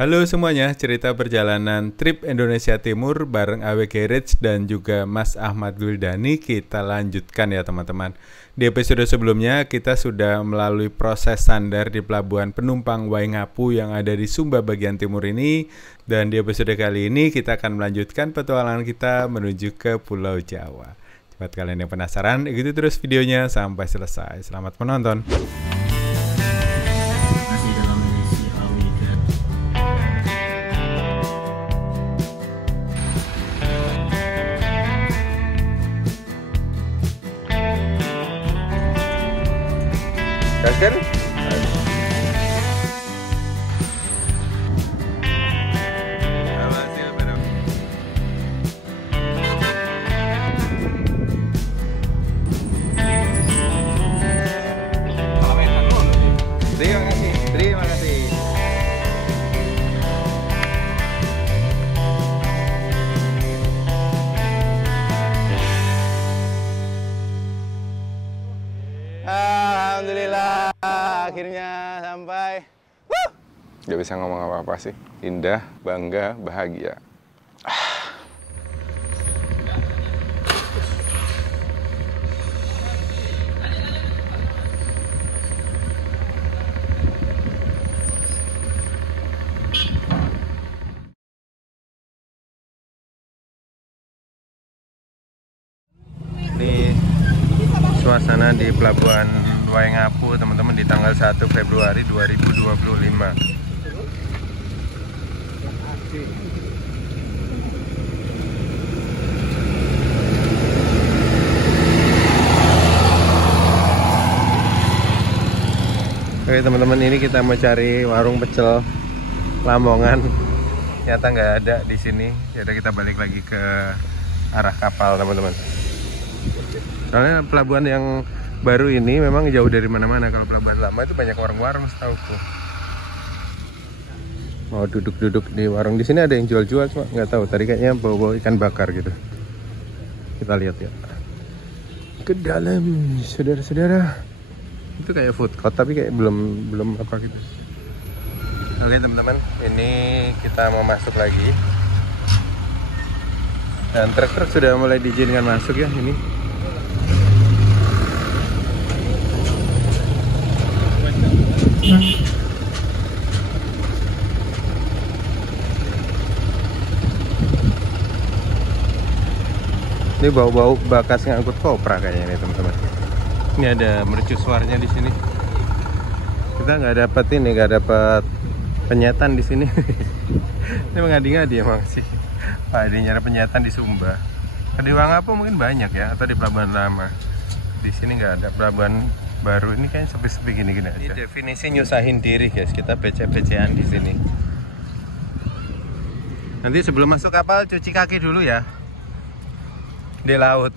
Halo semuanya, cerita perjalanan trip Indonesia Timur bareng AW Garage dan juga Mas Ahmad Wildani kita lanjutkan ya teman-teman. Di episode sebelumnya kita sudah melalui proses sandar di pelabuhan penumpang Waingapu yang ada di Sumba bagian timur ini. Dan di episode kali ini kita akan melanjutkan petualangan kita menuju ke Pulau Jawa. Buat kalian yang penasaran, ikuti terus videonya sampai selesai. Selamat menonton. Gaskan? Terima kasih. Alhamdulillah, akhirnya sampai. Gak bisa ngomong apa-apa sih. Indah, bangga, bahagia. Ini suasana di Pelabuhan Waingapu teman-teman di tanggal 1 Februari 2025. Oke teman-teman, ini kita mau cari warung pecel Lamongan. Ternyata nggak ada di sini. Jadi kita balik lagi ke arah kapal teman-teman. Soalnya pelabuhan yang baru ini memang jauh dari mana-mana. Kalau pelabuhan lama itu banyak warung-warung setauku. Mau duduk-duduk di warung di sini ada yang jual-jual, cuma nggak tahu. Tadi kayaknya bawa ikan bakar gitu. Kita lihat ya. Ke dalam, saudara-saudara. Itu kayak food court tapi kayak belum apa gitu. Oke teman-teman, ini kita mau masuk lagi. Dan truk-truk sudah mulai diizinkan masuk ya ini. Ini bau-bau bekas ngangkut kopra kayaknya nih teman-teman. Ini ada mercusuarnya di sini. Kita nggak dapat ini, nggak dapat penyetan di sini. Ini mengadi-ngadi emang sih. Pak, dia nyari penyetan di Sumba. Di Waingapu mungkin banyak ya, atau di pelabuhan lama. Di sini nggak ada. Pelabuhan baru ini kayaknya sepi-sepi gini-gini aja. Ini definisi nyusahin diri guys. Kita becek-becekan di sini. Nanti sebelum masuk kapal cuci kaki dulu ya. Di laut.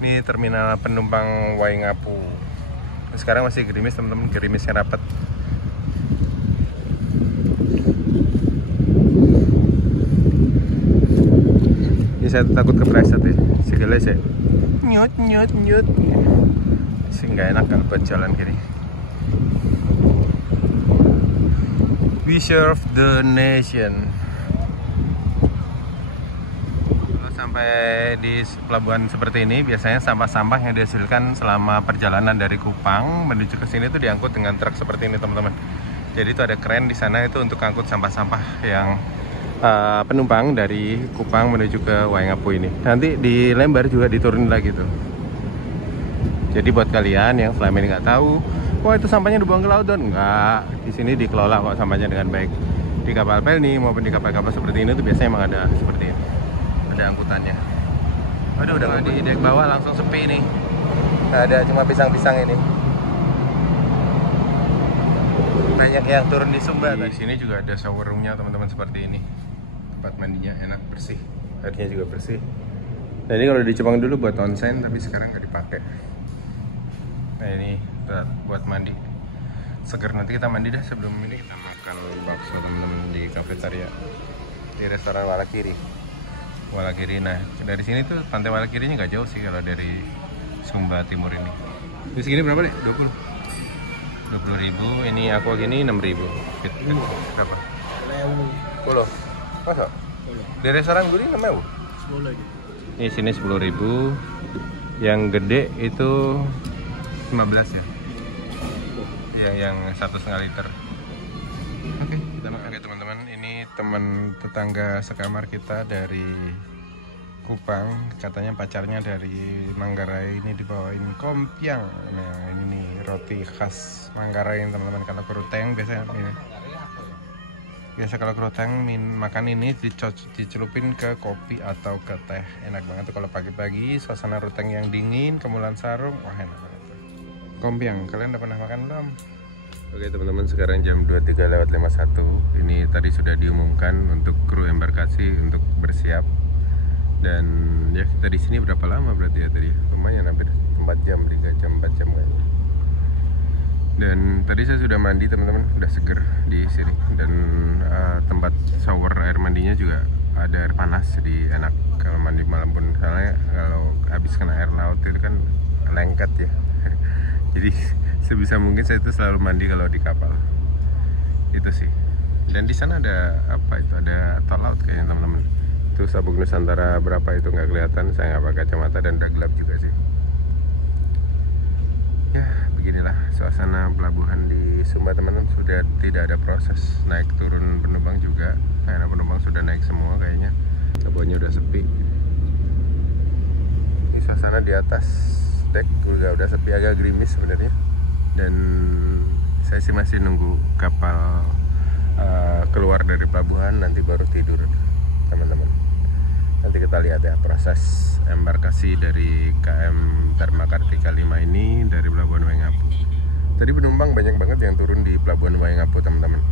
Ini terminal penumpang Waingapu. Sekarang masih gerimis teman-teman, gerimisnya rapat. Ini saya takut kepleset ya, segala sih. Nyut. Sih nggak enak kalau buat jalan gini. We serve the nation. Sampai di pelabuhan seperti ini biasanya sampah-sampah yang dihasilkan selama perjalanan dari Kupang menuju ke sini itu diangkut dengan truk seperti ini teman-teman. Jadi itu ada kren di sana itu untuk angkut sampah-sampah yang penumpang dari Kupang menuju ke Waingapu ini. Nanti di Lembar juga diturunin lagi tuh. Jadi buat kalian yang selama ini nggak tahu, wah itu sampahnya dibuang ke laut don, enggak. Di sini dikelola kok sampahnya dengan baik. Di kapal pelni maupun di kapal-kapal seperti ini tuh biasanya emang ada seperti ini. Ada angkutannya. Waduh, udah di dek bawah langsung sepi nih. Nggak ada, cuma pisang-pisang ini. Banyak yang turun di Sumba. Di sini juga ada shower roomnya teman-teman seperti ini. Tempat mandinya enak, bersih. Airnya juga bersih. Nah ini kalau di Jepang dulu buat onsen, tapi sekarang nggak dipakai. Nah ini buat mandi. Seger, nanti kita mandi dah. Sebelum ini kita makan bakso teman-teman di kafetaria di restoran Walakiri. Nah dari sini tuh pantai Walakirinya nggak jauh sih kalau dari Sumba Timur ini. Ini segini berapa deh? 20? 20.000. Ini aqua gini 6.000. Berapa? 10. Masa? Di restoran gue ini 6.000. 10 aja. Ini sini 10.000. Yang gede itu 15 ya. Yang 1,5 liter. Oke, teman-teman, ini teman tetangga sekamar kita dari Kupang, katanya pacarnya dari Manggarai, ini dibawain kompiang. Nah, ini nih roti khas Manggarai teman-teman. Kalau keruteng biasanya ini. Biasa kalau keruteng makan ini dicelupin ke kopi atau ke teh. Enak banget tuh kalau pagi-pagi, suasana ruteng yang dingin, kemulan sarung, wah enak banget tuh. Kompiang, kalian udah pernah makan belum? Oke teman-teman, sekarang jam 23:51. Ini tadi sudah diumumkan untuk kru embarkasi untuk bersiap. Dan ya kita di sini berapa lama berarti ya tadi? Lumayan hampir 4 jam, 3 jam, 4 jam kayaknya. Dan tadi saya sudah mandi teman-teman, udah seger di sini. Dan tempat shower air mandinya juga ada air panas, jadi enak kalau mandi malam pun. Soalnya kalau habis kena air laut itu kan lengket ya. Jadi sebisa mungkin saya itu selalu mandi kalau di kapal. Itu sih. Dan di sana ada apa itu? Ada tol laut kayaknya teman-teman. Itu Sabuk Nusantara berapa itu nggak kelihatan, saya nggak pakai kacamata dan udah gelap juga sih. Ya beginilah suasana pelabuhan di Sumba teman-teman. Sudah tidak ada proses naik turun penumpang juga, karena penumpang sudah naik semua kayaknya. Kebunnya udah sepi. Ini suasana di atas dek juga udah sepi, agak gerimis sebenarnya. Dan saya sih masih nunggu kapal keluar dari pelabuhan, nanti baru tidur teman-teman. Nanti kita lihat ya proses embarkasi dari KM Dharma Kartika 5 ini dari Pelabuhan Waingapu. Tadi penumpang banyak banget yang turun di Pelabuhan Waingapu teman-teman.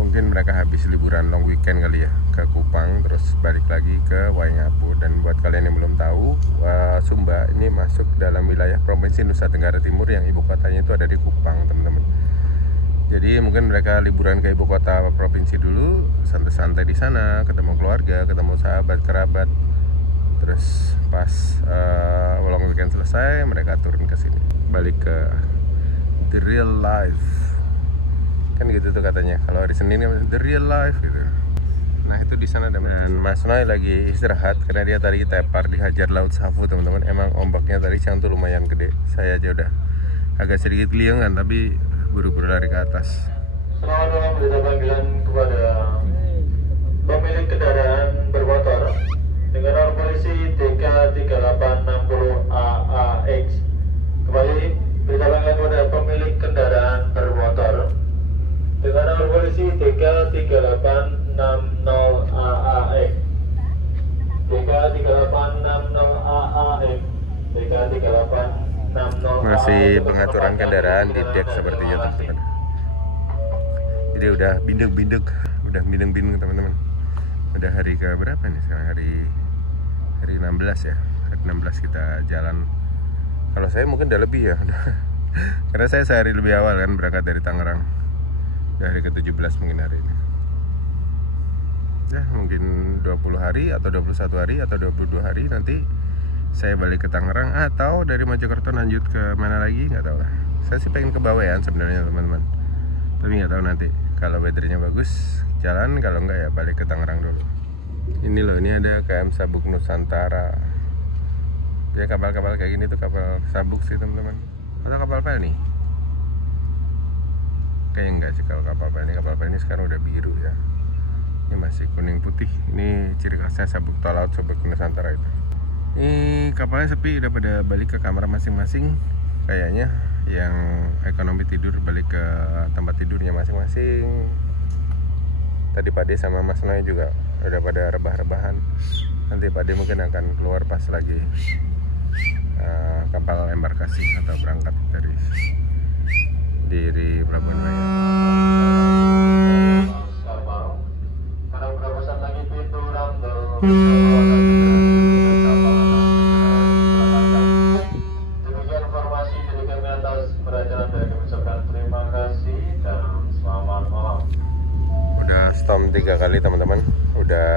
Mungkin mereka habis liburan long weekend kali ya ke Kupang, terus balik lagi ke Waingapu. Dan buat kalian yang belum tahu, Sumba ini masuk dalam wilayah Provinsi Nusa Tenggara Timur yang ibu kotanya itu ada di Kupang teman-teman. Jadi mungkin mereka liburan ke ibu kota provinsi dulu, santai-santai di sana, ketemu keluarga, ketemu sahabat, kerabat. Terus pas long weekend selesai, mereka turun ke sini, balik ke the real life. Kan gitu tuh katanya. Kalau hari Senin the real life gitu. Nah itu di sana ada Mas Noy lagi istirahat karena dia tadi tepar di Hajar Laut Safu teman-teman. Emang ombaknya tadi siang tuh lumayan gede. Saya aja udah agak sedikit liengan tapi buru-buru lari ke atas. Selamat malam, berita panggilan kepada pemilik kendaraan bermotor dengan nomor polisi DK3860AAX. Kembali berita panggilan kepada pemilik kendaraan bermotor dengan nomor polisi DK3860AAX. DK3860AAX. DK3860. Masih pengaturan kendaraan di dek sepertinya teman-teman. Jadi udah bindeng-bindeng teman-teman. Udah hari ke berapa nih sekarang? Hari 16 ya. Hari 16 kita jalan. Kalau saya mungkin udah lebih ya. Karena saya sehari lebih awal kan berangkat dari Tangerang. Udah hari ke-17 mungkin hari ini. Ya mungkin 20 hari atau 21 hari atau 22 hari nanti saya balik ke Tangerang atau dari Mojokerto lanjut ke mana lagi, nggak tahu lah. Saya sih pengen ke Bawean sebenarnya teman-teman, tapi nggak tahu nanti. Kalau weathernya bagus jalan, kalau nggak ya balik ke Tangerang dulu. Ini loh, ini ada KM Sabuk Nusantara. Ya kapal-kapal kayak gini tuh kapal sabuk sih teman-teman. Atau kapal pel nih? Kayaknya enggak sih kalau kapal pel ini. Kapal pel ini sekarang udah biru ya. Ini masih kuning putih. Ini ciri khasnya sabuk tol laut Sabuk Nusantara itu. Ini kapalnya sepi, udah pada balik ke kamar masing-masing. Kayaknya yang ekonomi tidur balik ke tempat tidurnya masing-masing. Tadi Pak D sama Mas Noy juga udah pada rebah-rebahan. Nanti Pak D mungkin akan keluar pas lagi kapal embarkasi atau berangkat dari Pelabuhan Waingapu. Karena udah pesan lagi pintu rambel. Demikian informasi dari kami atas perjalanan dari kami ucapkan terima kasih dan selamat malam. Udah storm 3 kali teman-teman, udah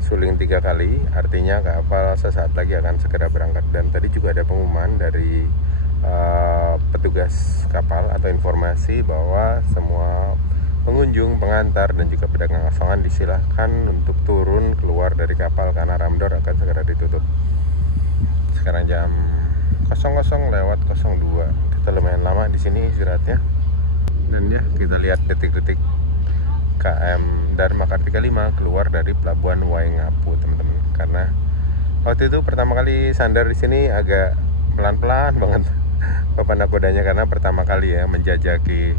suling 3 kali, artinya kapal sesaat lagi akan segera berangkat. Dan tadi juga ada pengumuman dari petugas kapal atau informasi bahwa semua pengunjung, pengantar, dan juga pedagang asongan disilahkan untuk turun keluar dari kapal karena ramdor akan segera ditutup. Sekarang jam 00:02. Kita lumayan lama di sini istirahatnya. Dan ya, kita lihat detik-detik KM Dharma Kartika 5 keluar dari pelabuhan Waingapu, teman-teman. Karena waktu itu pertama kali sandar di sini agak pelan-pelan banget papan nakodanya karena pertama kali ya menjajaki,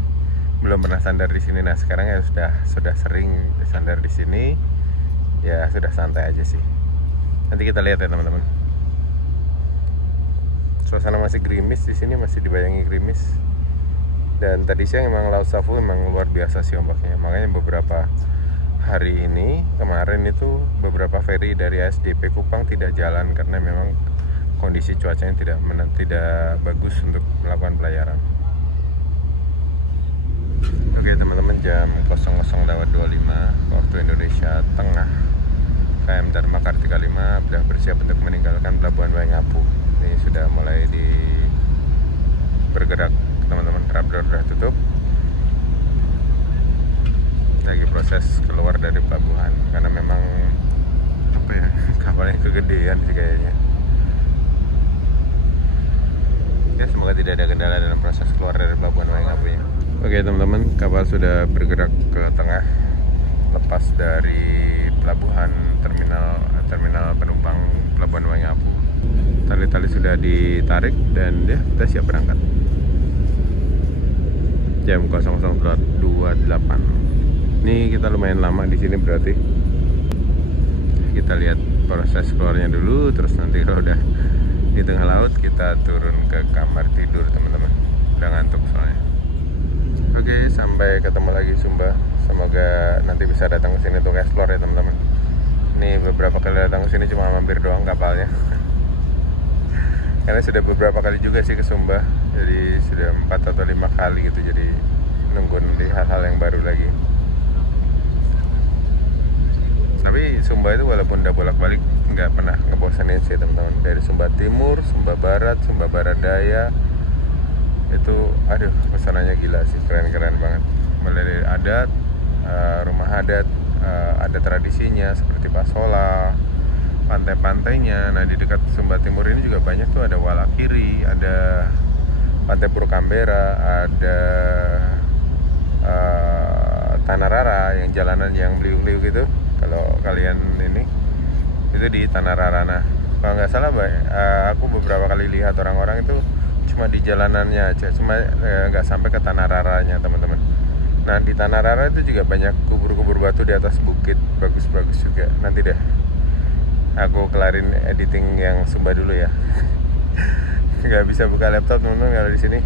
belum pernah sandar di sini. Nah, sekarang ya sudah sering sandar di sini. Ya sudah santai aja sih. Nanti kita lihat ya, teman-teman. Suasana masih gerimis di sini, masih dibayangi gerimis. Dan tadi siang emang Laut Safu emang luar biasa sih ombaknya. Makanya beberapa hari ini, kemarin itu beberapa feri dari ASDP Kupang tidak jalan karena memang kondisi cuacanya tidak bagus untuk melakukan pelayaran. Oke teman-teman, jam 00:25 waktu Indonesia Tengah, KM Dharma Kartika 5 sudah bersiap untuk meninggalkan pelabuhan Waingapu. Ini sudah mulai bergerak, teman-teman. Ramdor sudah tutup, lagi proses keluar dari pelabuhan karena memang apa ya, kapalnya kegedean sih kayaknya. Ya, semoga tidak ada kendala dalam proses keluar dari pelabuhan Waingapu ya. Oke teman-teman, kapal sudah bergerak ke tengah, lepas dari pelabuhan terminal penumpang pelabuhan Waingapu. Tali-tali sudah ditarik dan ya, kita siap berangkat. Jam 00:28. Ini kita lumayan lama di sini berarti. Kita lihat proses keluarnya dulu, terus nanti kalau udah di tengah laut kita turun ke kamar tidur, teman-teman. Udah ngantuk soalnya. Oke, sampai ketemu lagi Sumba. Semoga nanti bisa datang ke sini untuk explore ya, teman-teman. Ini beberapa kali datang ke sini cuma mampir doang kapalnya. Karena sudah beberapa kali juga sih ke Sumba. Jadi sudah 4 atau 5 kali gitu. Jadi nunggu nanti hal-hal yang baru lagi. Tapi Sumba itu walaupun udah bolak-balik nggak pernah ngebosenin sih, teman-teman. Dari Sumba Timur, Sumba Barat, Sumba Barat Daya, itu aduh pesanannya gila sih, keren-keren banget. Mulai dari adat, rumah adat, ada tradisinya seperti pasola, pantai-pantainya. Nah, di dekat Sumba Timur ini juga banyak tuh, ada Walakiri, ada Pantai Purukambera, ada Tanah Rara yang jalanan yang beliung-beliung gitu. Kalau kalian ini itu di Tanah Rara. Nah, kalau nggak salah aku beberapa kali lihat orang-orang itu cuma di jalanannya aja, cuma nggak sampai ke Tanah Raranya, teman-teman. Nah, di Tanah Rara itu juga banyak kubur-kubur batu di atas bukit, bagus-bagus juga. Nanti deh aku kelarin editing yang Sumba dulu ya. Nggak bisa buka laptop, teman-teman, kalau di sini.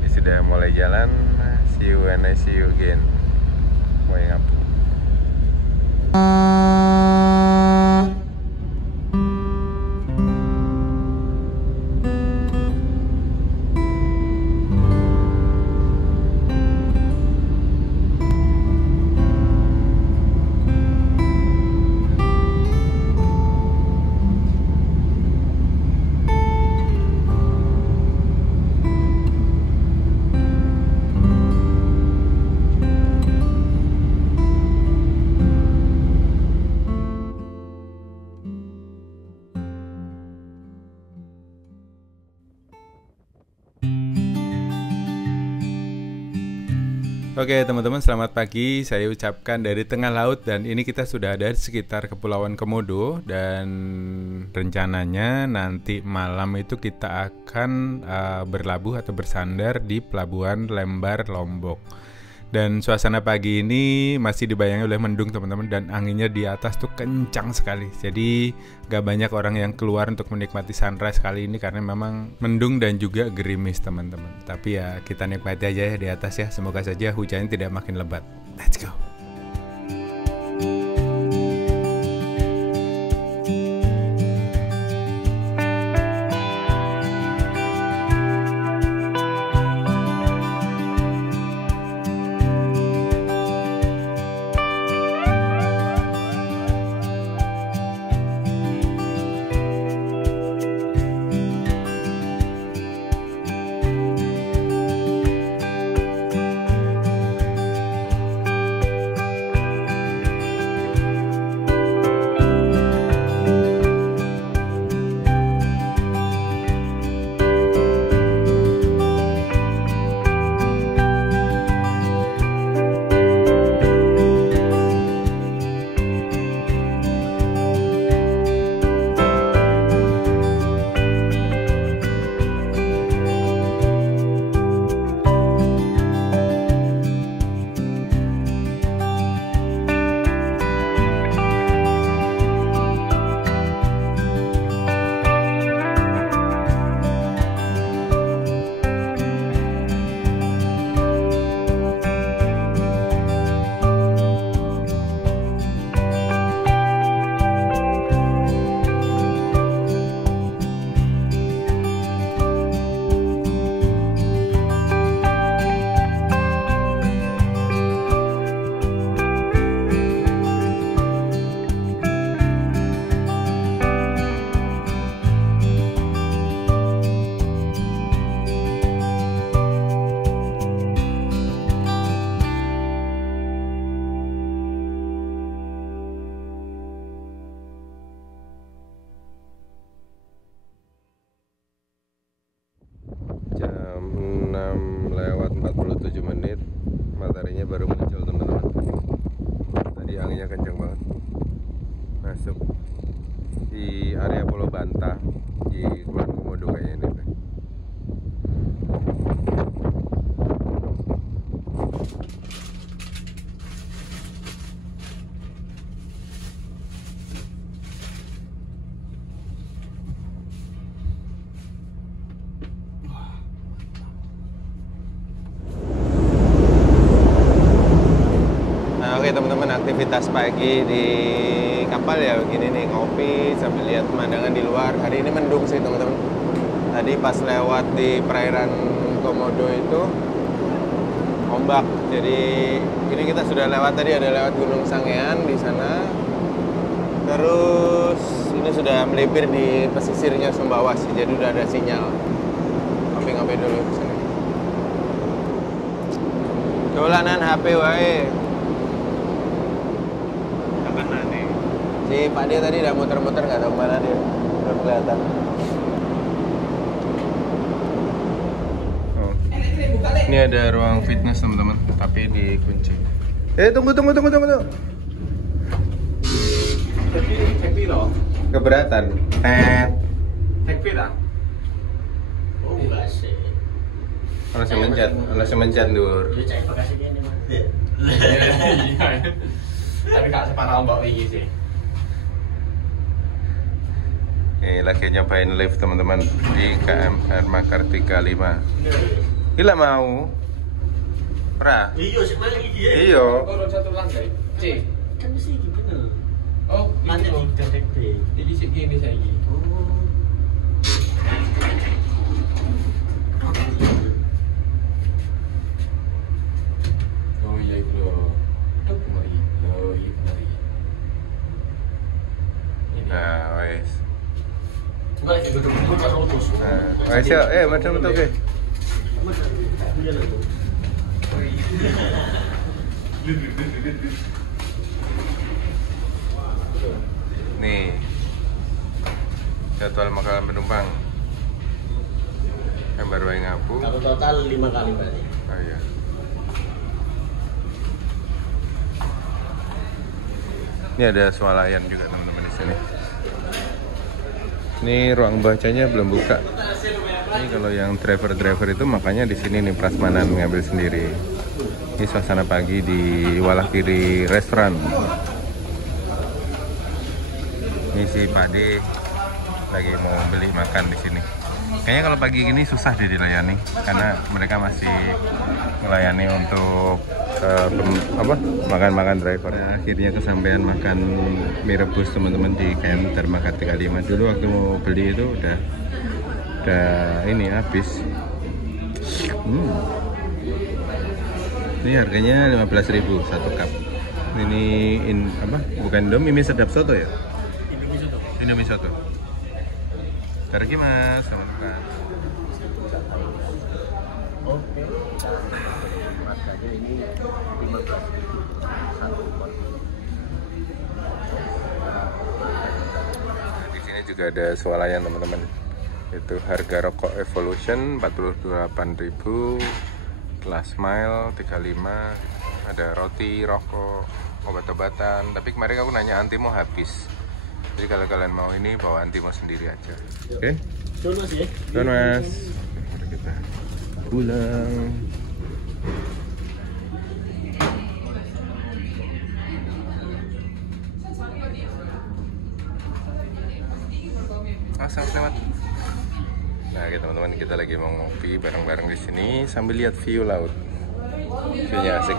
Ini sudah mulai jalan. See you when I see you again. Waingapu. Oke teman-teman, selamat pagi. Saya ucapkan dari tengah laut, dan ini kita sudah ada di sekitar Kepulauan Komodo. Dan rencananya nanti malam itu kita akan berlabuh atau bersandar di Pelabuhan Lembar, Lombok. Dan suasana pagi ini masih dibayangi oleh mendung, teman-teman, dan anginnya di atas tuh kencang sekali. Jadi gak banyak orang yang keluar untuk menikmati sunrise kali ini karena memang mendung dan juga gerimis, teman-teman. Tapi ya kita nikmati aja ya di atas ya. Semoga saja hujannya tidak makin lebat. Let's go. 7 menit mataharinya baru muncul teman-teman. Tadi anginnya kencang banget. Masuk di area Pulau Bantah di Kepulauan Komodo kayaknya ini. Oke teman-teman, aktivitas pagi di kapal ya begini nih, ngopi sambil lihat pemandangan di luar. Hari ini mendung sih teman-teman. Tadi pas lewat di perairan Komodo itu ombak. Jadi ini kita sudah lewat, tadi ada lewat Gunung Sangean di sana. Terus ini sudah melipir di pesisirnya Sumbawa sih, jadi udah ada sinyal. Ngopi-ngopi dulu di sini. Dolanan HP wae. Si Pak D tadi udah muter-muter, nggak tahu mana dia, belum kelihatan. Oh. Ini ada ruang fitness teman-teman, tapi dikunci. Tunggu. Happy loh. Keberatan. Happy dah. Oh, enggak sih. Langsung mencet dur. Dia cek bagasinya ini mah. Iya. Tapi nggak separah ombak ini sih. Ini lagi nyobain lift teman-teman di KM Hermakar 35. Gila mau? Pra? Iya, sih mana iki ya? Iya. Turun satu lantai. C. Kan mesti iki bener. Oh, Nanti di detek D. Jadi sik gini saiki. Oh iya itu loh. Itu kemari. Oh iya kemari. Ini. Nah, wes. Enggak sih, gue pas utus. Nah, wes ya, macam betul ke? Nih, jadwal makanan penumpang yang baru ngapu. Kalau total 5 kali berarti. Oh iya. Ini ada swalayan juga teman-teman di sini. Ini ruang bacanya belum buka. Ini kalau yang driver itu makanya di sini nih prasmanan ngambil sendiri. Ini suasana pagi di Walakiri Restoran. Ini si Pak D lagi mau beli makan di sini. Kayaknya kalau pagi gini susah dilayani karena mereka masih melayani untuk makan-makan driver. Nah, akhirnya kesampaian makan mie rebus teman-teman di KM Hermakar 35. Dulu waktu mau beli itu udah ini habis. Ini harganya 15.000 satu cup. Ini bukan Indomie, mie sedap soto ya? Indomie soto. Terima mas, selamat makan. Oke. Harganya ini 15.000 satu pot. Di sini juga ada swalayan teman-teman. Itu harga rokok Evolution 48.000, Last Mile 35, ada roti, rokok, obat-obatan. Tapi kemarin aku nanya Antimo habis. Jadi kalau kalian mau ini bawa Antimo sendiri aja. Oke? Dulu sih. Tuan mas. Mari kita pulang. Sangat lewat. Nah, teman-teman kita lagi mau ngopi bareng-bareng di sini sambil lihat view laut. View-nya asik.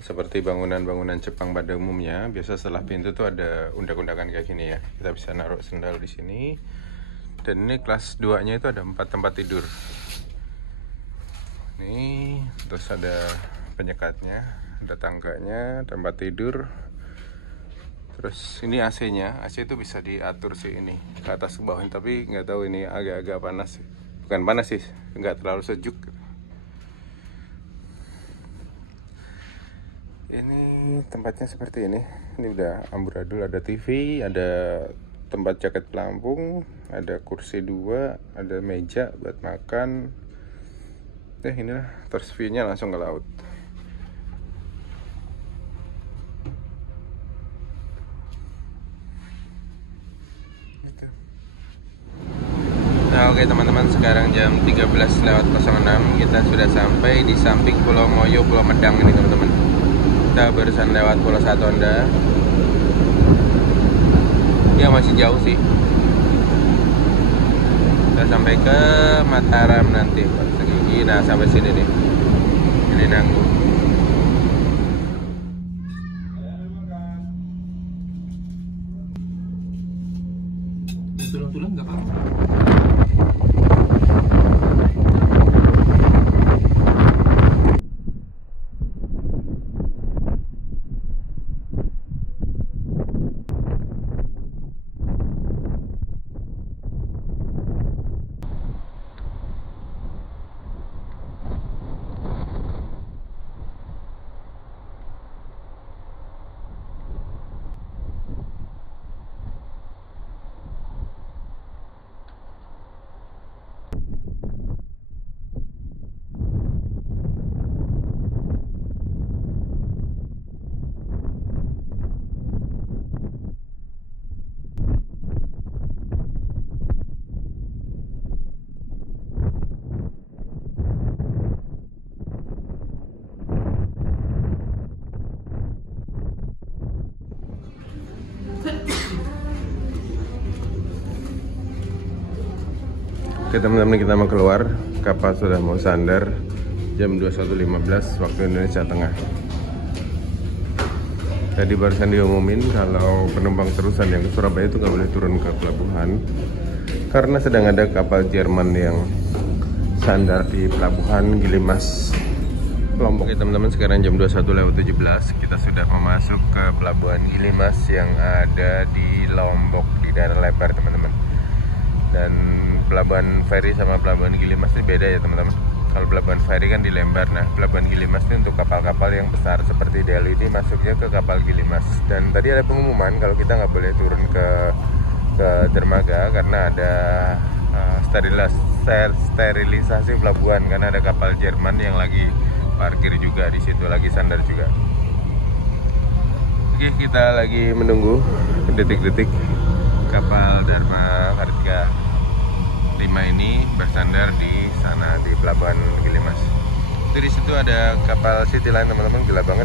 teman-teman, seperti bangunan-bangunan Jepang pada umumnya. Biasa setelah pintu tuh ada undak-undakan kayak gini ya. Kita bisa naruh sendal di sini. Dan ini kelas 2-nya itu ada 4 tempat tidur. Ini terus ada penyekatnya, ada tangganya, tempat tidur. Terus ini AC-nya, AC itu bisa diatur sih ini ke atas ke bawah, tapi nggak tahu ini agak-agak panas sih. Bukan panas sih, nggak terlalu sejuk. Ini tempatnya seperti ini. Ini udah amburadul, ada TV, ada tempat jaket pelampung, ada kursi 2, ada meja buat makan. Inilah terus view-nya langsung ke laut. Nah, oke teman-teman, sekarang jam 13:06, kita sudah sampai di samping Pulau Moyo, Pulau Medang ini teman-teman. Kita barusan lewat Pulau Satonda. Ya masih jauh sih. Kita sampai ke Mataram nanti. Nah sampai sini nih. Ini Nanggung. Tulang-tulang nggak apa-apa. Oke teman-teman, kita mau keluar. Kapal sudah mau sandar jam 21.15 waktu Indonesia Tengah. Tadi barusan diumumin kalau penumpang terusan yang ke Surabaya itu nggak boleh turun ke pelabuhan karena sedang ada kapal Jerman yang sandar di pelabuhan Gilimas, Lombok. Oke teman-teman, sekarang jam 21:17, kita sudah memasuk ke pelabuhan Gilimas yang ada di Lombok di daerah Lebar teman-teman. Dan pelabuhan feri sama pelabuhan Gilimas ini beda ya teman-teman. Kalau pelabuhan feri kan di Lembar, nah pelabuhan Gilimas ini untuk kapal-kapal yang besar seperti Delhi ini masuknya ke kapal Gilimas. Dan tadi ada pengumuman kalau kita nggak boleh turun ke dermaga karena ada sterilisasi pelabuhan, karena ada kapal Jerman yang lagi parkir juga di situ, lagi sandar juga. Oke, kita lagi menunggu detik-detik kapal Dharma Kartika 5 ini bersandar di sana di pelabuhan Gilimas. Itu di situ ada kapal City Line teman-teman, gila banget.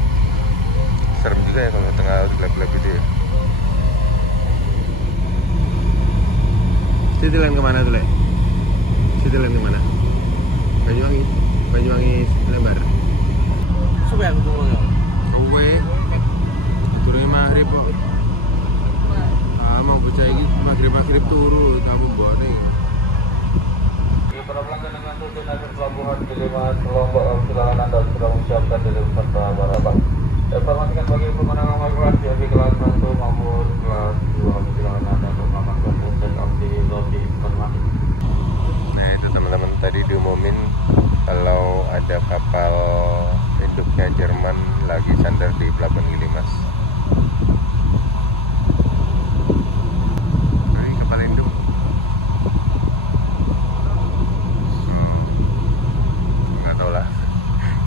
Serem juga ya kalau tengah gelap-gelap gitu ya. City Line kemana tuh, Le? City Line kemana? Banyuwangi Lembar. Suwe aku tuh. Suwe. Turunnya maghrib kok. Mau baca ini maghrib turu kamu buat nih. Para pelanggan dengan tujuan akhir pelabuhan Gilimas, Lombok, silakan Anda sudah menyiapkan diri serta barang. Informasikan bagi pemenang migrasi di kelas 1 maupun kelas 2, silakan Anda untuk melakukan check out di lobby informasi. Nah itu teman-teman, tadi diumumin kalau ada kapal induknya Jerman lagi sandar di pelabuhan Gilimas.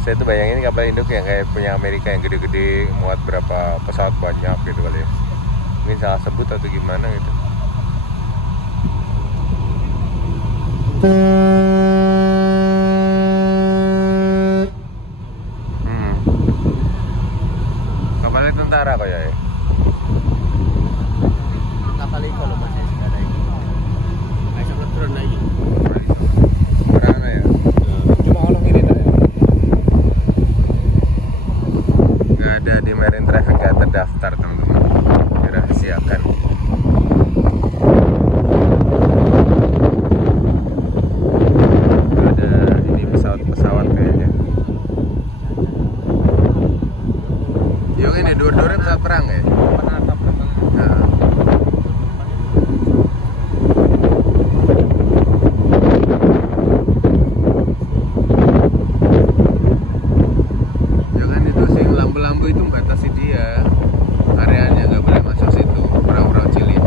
Saya tuh bayangin kapal induk yang kayak punya Amerika yang gede-gede, muat berapa pesawat banyak gitu kali ya. Mungkin salah sebut atau gimana gitu. Kapalnya tentara kok ya? Kapal itu kalau masih ada ini. Kayak sangat turun lagi. Mana ya? Cuma kalau ini tak ya? Marine Traffic nggak terdaftar teman-teman, dirahasiakan. Ada ini pesawat kayaknya. Yuk ini dur-durnya pesawat perang ya? Nah. Itu membatasi dia, areanya nggak boleh masuk situ, perahu-perahu cilik.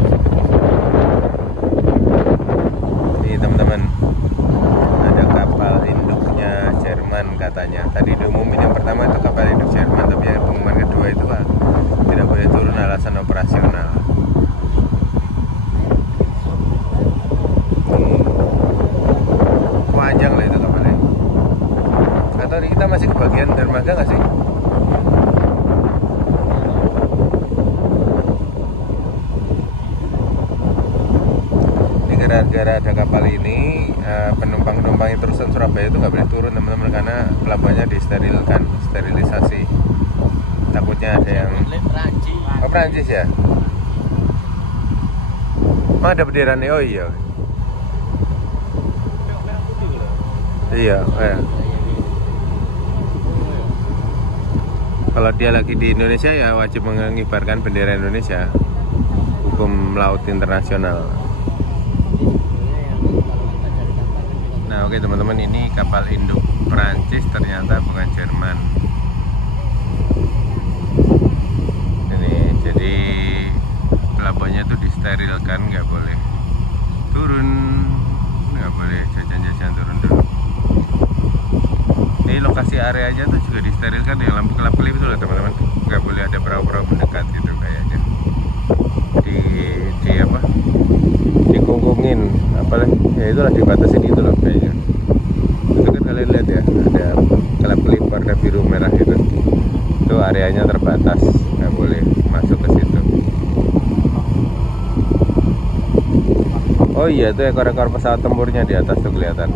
Nih teman-teman, ada kapal induknya Jerman katanya. Tadi diumumin yang pertama itu kapal induk Jerman, tapi yang pengumuman kedua itu Pak, tidak boleh turun alasan operasional. Panjang lah itu kapalnya. Atau kita masih ke bagian dermaga nggak sih? Gara-gara ada kapal ini, penumpang-penumpang yang terusan Surabaya itu nggak boleh turun teman-teman, karena pelabuhannya disterilkan, sterilisasi. Takutnya ada yang Perancis ya? Oh ada bendera nih, oh iya. Iya, Kalau dia lagi di Indonesia ya wajib mengibarkan bendera Indonesia. Hukum laut internasional. Nah oke teman-teman, ini kapal induk Perancis ternyata bukan Jerman. Ini jadi pelabuhannya tuh disterilkan, nggak boleh turun, nggak boleh jajan-jajan turun dulu. Ini lokasi areanya tuh juga disterilkan, yang lampu kelap-kelip itu loh teman-teman, nggak boleh ada perahu-perahu mendekat gitu kayaknya. Di apa? Dikungkungin, apalagi ya itulah dibatasin itu loh kayaknya. Itu kan kalian lihat ya, ada kelap-kelip warna biru merah itu areanya terbatas, nggak boleh masuk ke situ. Oh iya, itu ekor-ekor pesawat tempurnya di atas tuh kelihatan.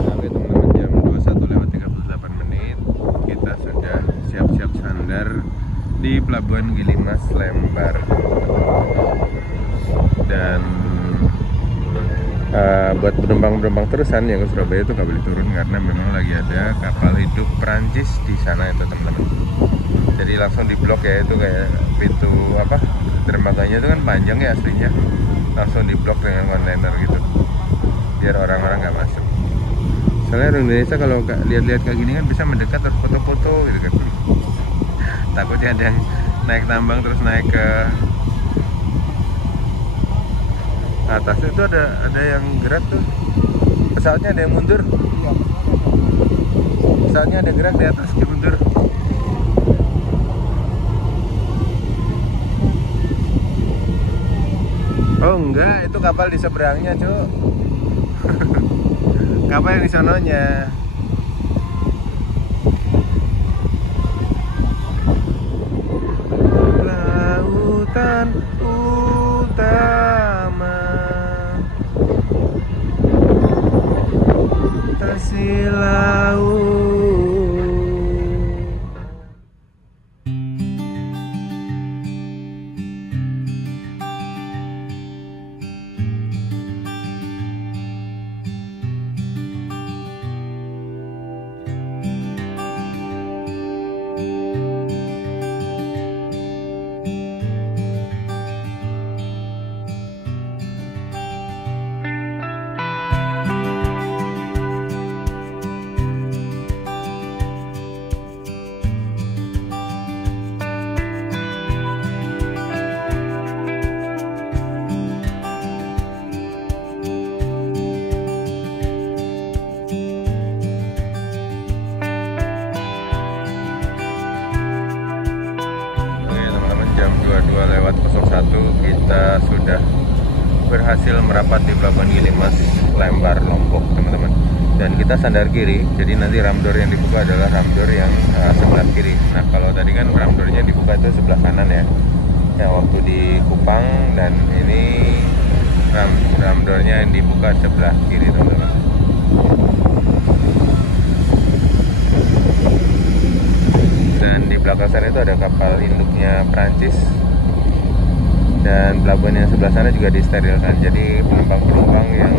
Nah, oke teman-teman, jam 21:38 kita sudah siap-siap sandar di Pelabuhan Gilimas Lembar. Dan buat penumpang-penumpang terusan yang ke Surabaya itu nggak boleh turun karena memang lagi ada kapal hidup Perancis di sana itu teman-teman. Jadi langsung diblok ya, itu kayak pintu apa, dermaganya itu kan panjang ya aslinya, langsung diblok dengan kontainer gitu biar orang-orang nggak masuk. Soalnya orang Indonesia kalau lihat-lihat kayak gini kan bisa mendekat terus foto-foto gitu kan. Takutnya ada yang naik tambang terus naik ke atas. Itu ada yang gerak tuh, pesawatnya ada yang mundur, pesawatnya ada gerak di atas, dia mundur. Oh enggak, itu kapal di seberangnya Cuk. Kapal yang di sononya. Lautan utama tersilau. Jam 22:01 kita sudah berhasil merapat di Pelabuhan Gilimas Lembar, Lombok teman-teman. Dan kita sandar kiri, jadi nanti ramdor yang dibuka adalah ramdor yang sebelah kiri. Nah kalau tadi kan ramdornya dibuka itu sebelah kanan ya, waktu di Kupang, dan ini ramdornya yang dibuka sebelah kiri teman-teman. belakang sana itu ada kapal induknya Prancis, dan pelabuhan yang sebelah sana juga disterilkan. Jadi penumpang-penumpang yang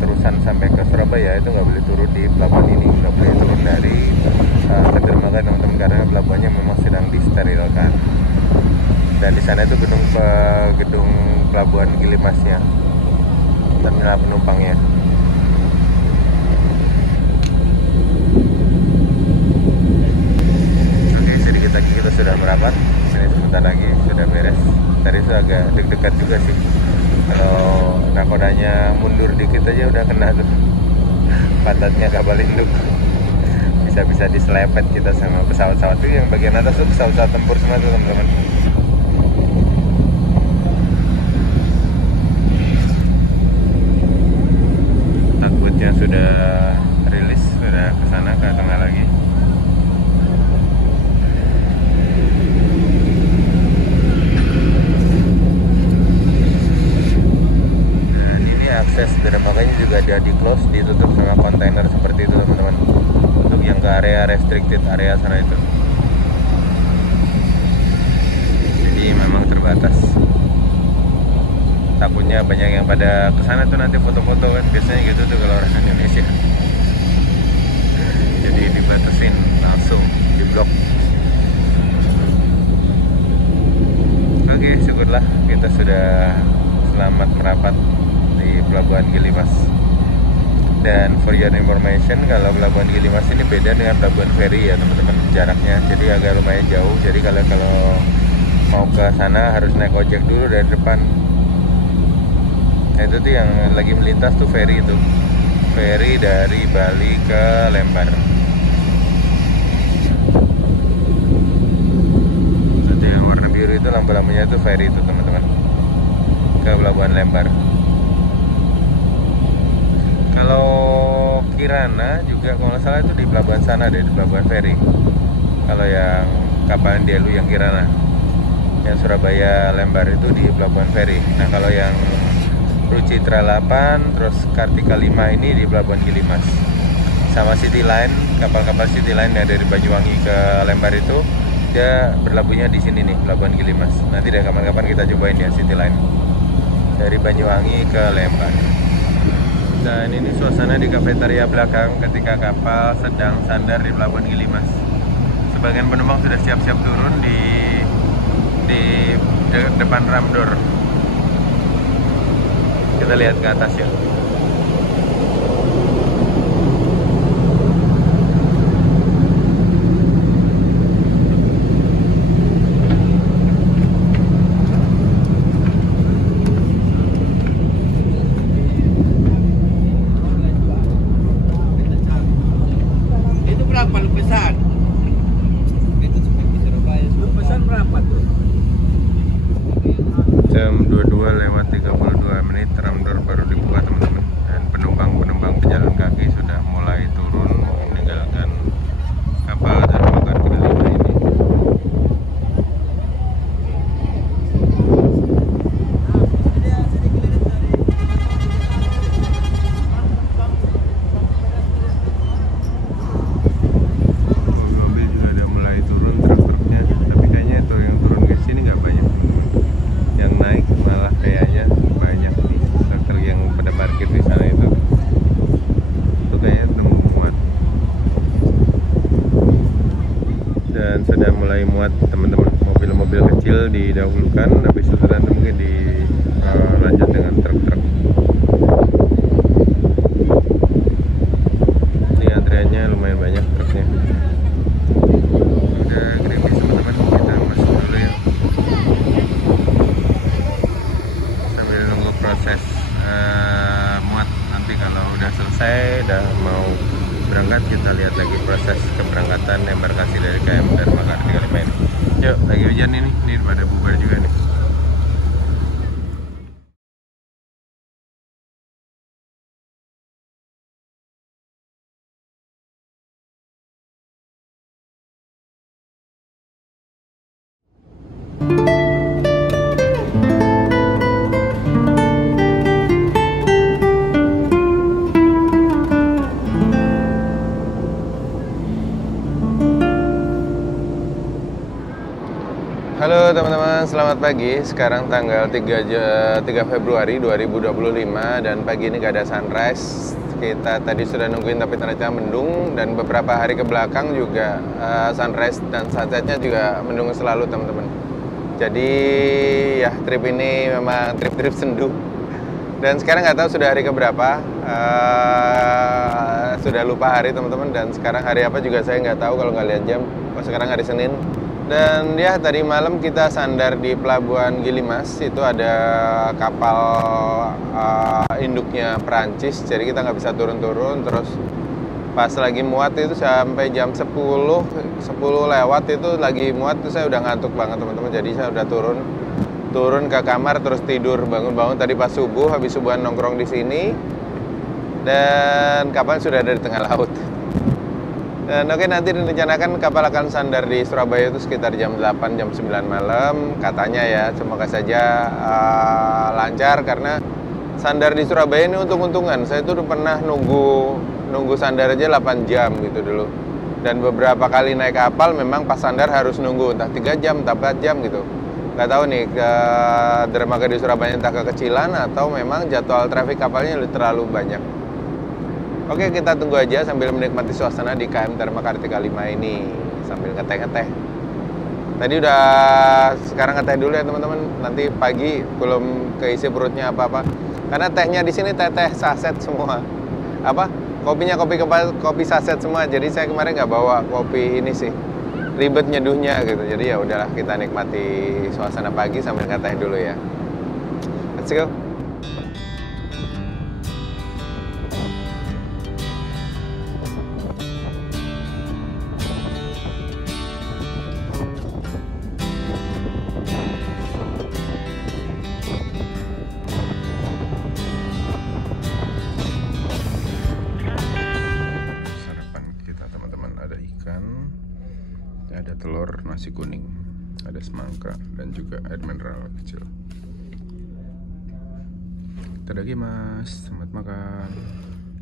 terusan sampai ke Surabaya itu nggak boleh turun di pelabuhan ini, nggak boleh turun dari dermaga teman-teman, karena pelabuhannya memang sedang disterilkan. Dan di sana itu gedung pelabuhan Gilimasnya, terminal penumpangnya. Oke, sedikit lagi kita sudah merapat. Ini sebentar lagi sudah beres. Tadi itu agak deg-degan juga sih. Kalau nakodanya mundur dikit aja udah kena tuh pantatnya kapal induk. Bisa-bisa diselepet kita sama pesawat-pesawat itu. Yang bagian atas tuh pesawat-pesawat tempur semua tuh teman-teman. Takutnya sudah rilis, sudah ke sana ke tengah lagi. Akses dermaganya juga ada di close, ditutup sama kontainer seperti itu teman-teman, untuk yang ke area restricted area sana itu. Jadi memang terbatas. Takutnya banyak yang pada kesana tuh nanti foto-foto kan, biasanya gitu tuh kalau orang Indonesia. Jadi dibatasin langsung di blok. Oke, syukurlah kita sudah selamat merapat di Pelabuhan Gilimas. Dan for your information, kalau Pelabuhan Gilimas ini beda dengan Pelabuhan Feri ya teman-teman, jaraknya jadi agak lumayan jauh. Jadi kalau mau ke sana harus naik ojek dulu dari depan. Nah, itu tuh yang lagi melintas tuh feri itu, feri dari Bali ke Lembar. Nanti yang warna biru itu lampu-lampunya itu feri itu teman-teman, ke Pelabuhan Lembar. Kalau Kirana juga kalau nggak salah itu di pelabuhan sana deh, di pelabuhan feri. Kalau yang kapal Delu yang Kirana, yang Surabaya Lembar itu di pelabuhan feri. Nah kalau yang Rucitra 8 terus Kartika 5 ini di Pelabuhan Gilimas. Sama City Line, kapal-kapal City Line yang dari Banyuwangi ke Lembar itu dia berlabuhnya di sini nih, Pelabuhan Gilimas. Nanti deh kapan-kapan kita cobain ya City Line dari Banyuwangi ke Lembar. Dan ini suasana di kafetaria belakang ketika kapal sedang sandar di Pelabuhan Gilimas. Sebagian penumpang sudah siap-siap turun di depan ramdor. Kita lihat ke atas ya. Itu berapa lu pesan? Itu seperti Surabaya. Lu pesan berapa tuh? Jam 22:32 ramdor baru dibuka teman-teman, dan penumpang pejalan kaki sudah mulai turun meninggalkan kapal dermaga kelima ini. Mobil juga udah mulai turun, truk-truknya, tapi kayaknya itu yang turun ke sini nggak banyak. Yang naik malah kayaknya banyak nih truk yang pada parkir di sana itu kayaknya udah muat dan sudah mulai muat teman-teman. Mobil-mobil kecil didahulukan, habis itu nanti mungkin dilanjut dengan truk-truk. Ini antriannya lumayan banyak truknya. Udah gerimis teman-teman, kita masuk dulu ya sambil nunggu proses muat. Nanti kalau udah selesai, udah mau berangkat, kita lihat lagi proses keberangkatan embarkasi dari KM Dermaga Kartika 5 ini. Yuk, lagi hujan ini pada bubar juga nih. Halo teman-teman, selamat pagi. Sekarang tanggal 3 Februari 2025 dan pagi ini gak ada sunrise. Kita tadi sudah nungguin tapi ternyata mendung, dan beberapa hari ke belakang juga sunrise dan sunsetnya juga mendung selalu teman-teman. Jadi ya trip ini memang trip-trip sendu. Dan sekarang nggak tahu sudah hari keberapa, sudah lupa hari teman-teman. Dan sekarang hari apa juga saya nggak tahu kalau nggak lihat jam. Oh, sekarang hari Senin. Dan ya tadi malam kita sandar di Pelabuhan Gilimas. Itu ada kapal induknya Perancis, jadi kita nggak bisa turun-turun. Terus pas lagi muat itu sampai jam 10 lewat itu lagi muat, itu saya udah ngantuk banget teman-teman. Jadi saya udah turun ke kamar terus tidur, bangun-bangun tadi pas subuh, habis subuhan nongkrong di sini. Dan kapal sudah ada di tengah laut. Dan oke, nanti direncanakan kapal akan sandar di Surabaya itu sekitar jam 8, jam 9 malam katanya ya. Semoga saja lancar, karena sandar di Surabaya ini untung-untungan. Saya tuh pernah nunggu sandar aja 8 jam gitu dulu. Dan beberapa kali naik kapal memang pas sandar harus nunggu entah 3 jam, entah 4 jam gitu. Nggak tahu nih ke dermaga di Surabaya entah kekecilan atau memang jadwal traffic kapalnya terlalu banyak. Oke, kita tunggu aja sambil menikmati suasana di KM Dharma Kartika 5 ini sambil ngeteh-ngeteh. Tadi udah, sekarang ngeteh dulu ya teman-teman. Nanti pagi belum keisi perutnya apa-apa. Karena tehnya di sini teh saset semua. Kopinya kopi saset semua. Jadi saya kemarin nggak bawa kopi ini sih. Ribet nyeduhnya gitu. Jadi ya udahlah, kita nikmati suasana pagi sambil ngeteh dulu ya. Let's go. Ada telur nasi kuning, ada semangka, dan juga air mineral kecil. Tadagi mas, selamat makan.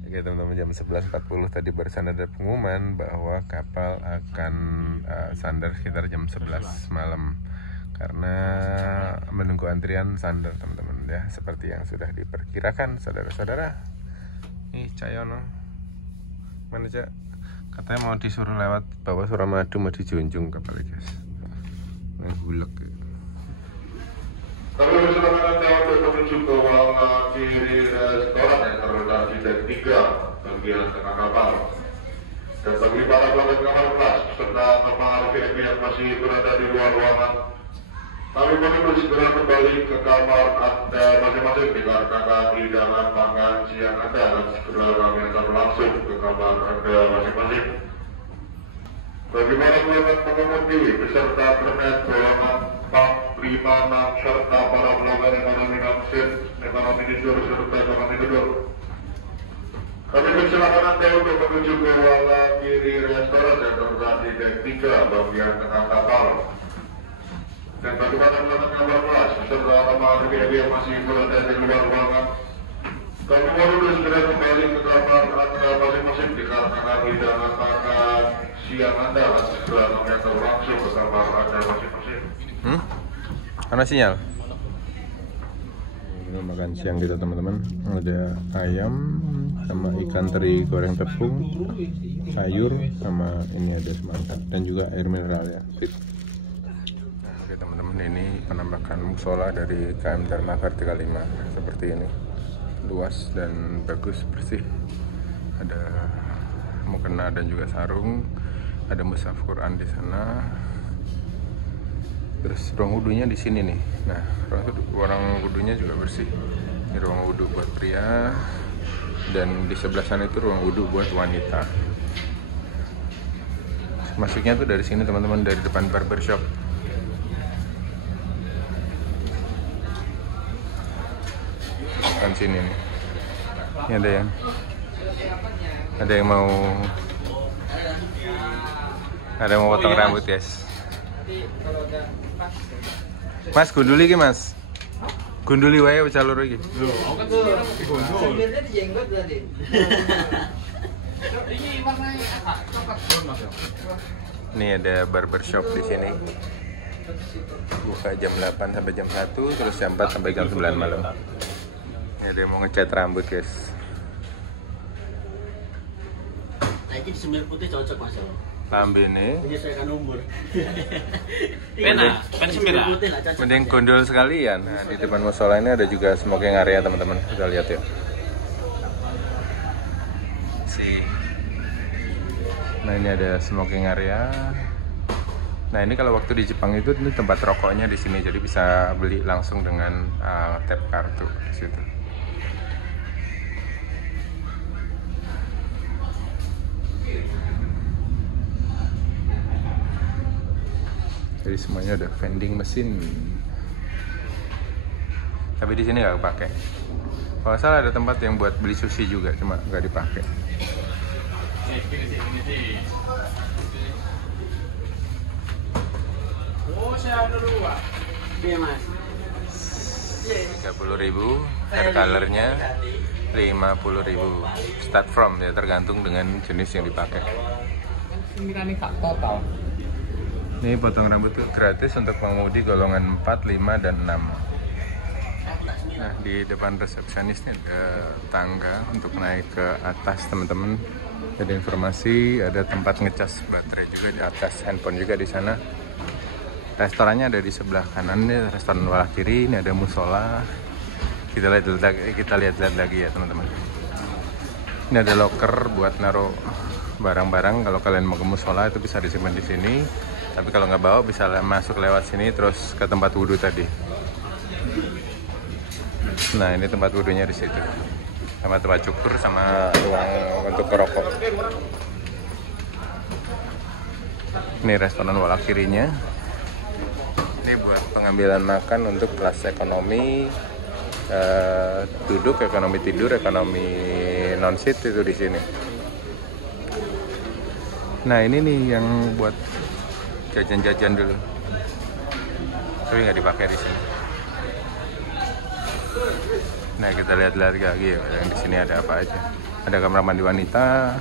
Oke teman-teman, jam 11.40 tadi barusan ada pengumuman bahwa kapal akan sandar sekitar jam 11 malam. Karena menunggu antrian sandar teman-teman ya, seperti yang sudah diperkirakan saudara-saudara. Nih Cayono, mana Cak? Katanya mau disuruh lewat bawah Suramadu, mau dijunjung kapal guys. Ngulek. Kami bersilakan Anda untuk menuju ke ruangan kiri restoran yang terletak di dek 3 bagian tengah kapal. Dan bagi para pelanggan kamar kelas serta kapal VIP yang masih berada di luar ruangan, kami menunggu segera kembali ke kamar Anda masing-masing dikarenakan hidangan makan siang Anda, dan segera kami akan langsung ke kamar Anda masing-masing. Bagi para pelanggan pengemudi beserta kernet golongan 4, 5, 6 serta para pelanggan ekonomi transit, ekonomi tidur serta ekonomi tidur, kami bersilakan Anda untuk menuju ke ruangan kiri restoran yang terletak di dek 3 bagian tengah kapal. Dan bagi para pelanggan kamar kelas serta kamar VIP yang masih berada di luar ruangan, kami mohon segera kembali ke kamar Anda masing-masing dikarenakan hidangan makan siang Anda, dan segera kami akan langsung ke kamar Anda masing-masing. Mana sinyal? Ini makan siang kita teman-teman. Ada ayam sama ikan teri goreng tepung, sayur, sama ini ada semangka dan juga air mineral ya, fit. Oke teman-teman, ini penampakan musola dari KM Dharma Kartika 5 seperti ini. Luas dan bagus, bersih. Ada mukena dan juga sarung. Ada mushaf Quran di sana. Terus ruang wudhunya di sini nih. Nah, ruang wudhunya juga bersih. Ini ruang wudhu buat pria, dan di sebelah sana itu ruang wudhu buat wanita. Masuknya tuh dari sini teman-teman, dari depan barbershop. Kan sini nih. Ini ada yang mau potong rambut guys. Mas gunduli ki Mas. Gunduli wae pecah loro iki. Lho, aku kan tuh digundul. Sebenarnya di jenggot berarti. Ini warnanya coklat Mas. Ini ada barbershop di sini. Buka jam 8 sampai jam 1, terus jam 4 sampai jam 9 malam. Ini ada yang mau ngecat rambut, guys. Nah, ini semir putih cocok Mas. Lambe ini Menyesuaikan umur. Pena semira. mending gondol sekalian. Nah, di depan musola ini ada juga smoking area, teman-teman. Kita lihat ya. Nah, ini ada smoking area. Nah, ini kalau waktu di Jepang itu ini tempat rokoknya di sini, jadi bisa beli langsung dengan tap kartu di situ. Jadi semuanya ada vending mesin. Tapi di sini nggak pakai. Kalau salah ada tempat yang buat beli sushi juga, cuma nggak dipakai. Oh, saya dulu, Pak. Iya, Mas. 30.000, hair colornya 50.000. Start from ya, tergantung dengan jenis yang dipakai. Semira ini kak total. Ini potong rambut gratis untuk pengemudi golongan 4, 5, dan 6. Nah, di depan resepsionis ini ada tangga untuk naik ke atas, teman-teman. Ada informasi, ada tempat ngecas baterai juga di atas, handphone juga di sana. Restorannya ada di sebelah kanan, nih restoran Walak Kiri. Ini ada musola. Kita lihat lagi ya, teman-teman. Ini ada locker buat naruh barang-barang. Kalau kalian mau ke musola itu bisa disimpan di sini. Tapi kalau nggak bawa bisa masuk lewat sini terus ke tempat wudhu tadi. Nah, ini tempat wudhunya di situ. Sama tempat cukur, sama ruang untuk ngerokok. Ini restoran Walak Kirinya. Ini buat pengambilan makan untuk kelas ekonomi, duduk, ekonomi tidur, ekonomi non-seat itu di sini. Nah, ini nih yang buat jajan-jajan dulu, tapi nggak dipakai di sini. Nah, kita lihat lagi ya, yang di sini ada apa aja. Ada kamar mandi wanita.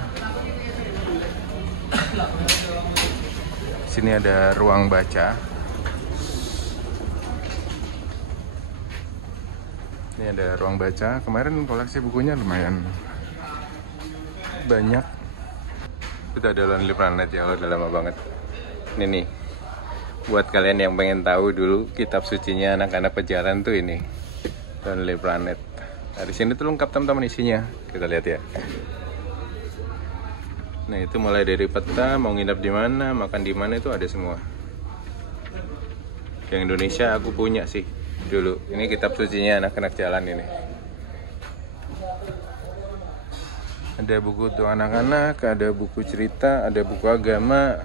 Sini ada ruang baca. Ini ada ruang baca. Kemarin koleksi bukunya lumayan banyak. Kita ada Lonely Planet ya, udah lama banget. Ini nih, buat kalian yang pengen tahu dulu kitab sucinya anak-anak pejalan tuh ini, Lonely Planet. Nah, di sini tuh lengkap teman-teman isinya. Kita lihat ya. Nah, itu mulai dari peta, mau nginep di mana, makan di mana, itu ada semua. Yang Indonesia aku punya sih dulu. Ini kitab sucinya anak-anak jalan ini. Ada buku untuk anak-anak, ada buku cerita, ada buku agama.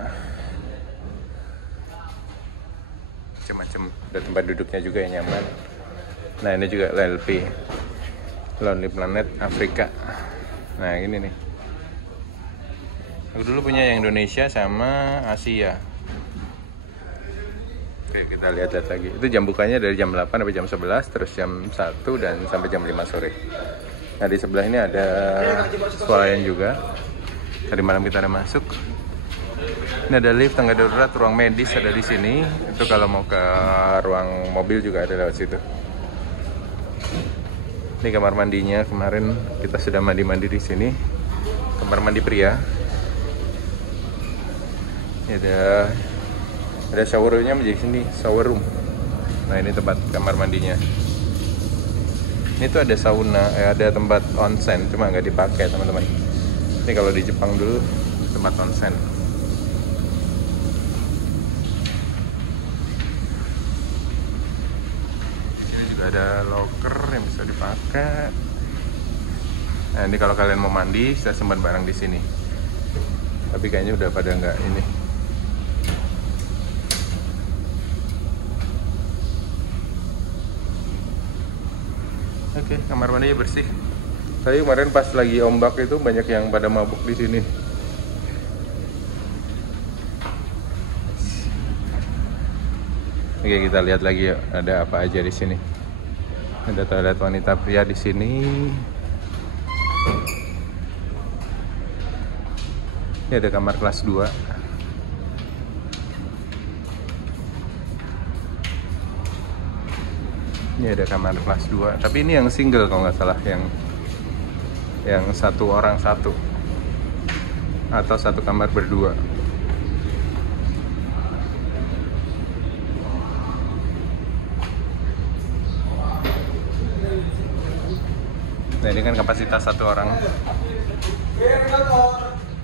Macam-macam. Ada tempat duduknya juga yang nyaman. Nah, ini juga LP, Lonely Planet Afrika. Nah, ini nih. Aku dulu punya yang Indonesia sama Asia. Oke, kita lihat-lihat lagi. Itu jam bukanya dari jam 8 sampai jam 11, terus jam 1 dan sampai jam 5 sore. Nah, di sebelah ini ada swalayan juga. Tadi malam kita ada masuk. Ini ada lift, tangga darurat, ruang medis ada di sini. Itu kalau mau ke ruang mobil juga ada lewat situ. Ini kamar mandinya. Kemarin kita sudah mandi-mandi di sini. Kamar mandi pria. Ini ada shower roomnya menjadi sini, shower room. Nah, ini tempat kamar mandinya. Ini tuh ada sauna, ada tempat onsen, cuma nggak dipakai teman-teman. Ini kalau di Jepang dulu tempat onsen. Ini juga ada locker yang bisa dipakai. Nah, ini kalau kalian mau mandi, bisa simpan barang di sini. Tapi kayaknya udah pada nggak ini. Oke, kamar mandinya bersih. Tadi kemarin pas lagi ombak itu banyak yang pada mabuk di sini. Oke, kita lihat lagi yuk, ada apa aja di sini. Ada toilet wanita pria di sini. Ini ada kamar kelas 2. Ini ada kamar kelas 2, tapi ini yang single kalau nggak salah, yang satu orang satu atau satu kamar berdua. Nah ini kan kapasitas satu orang.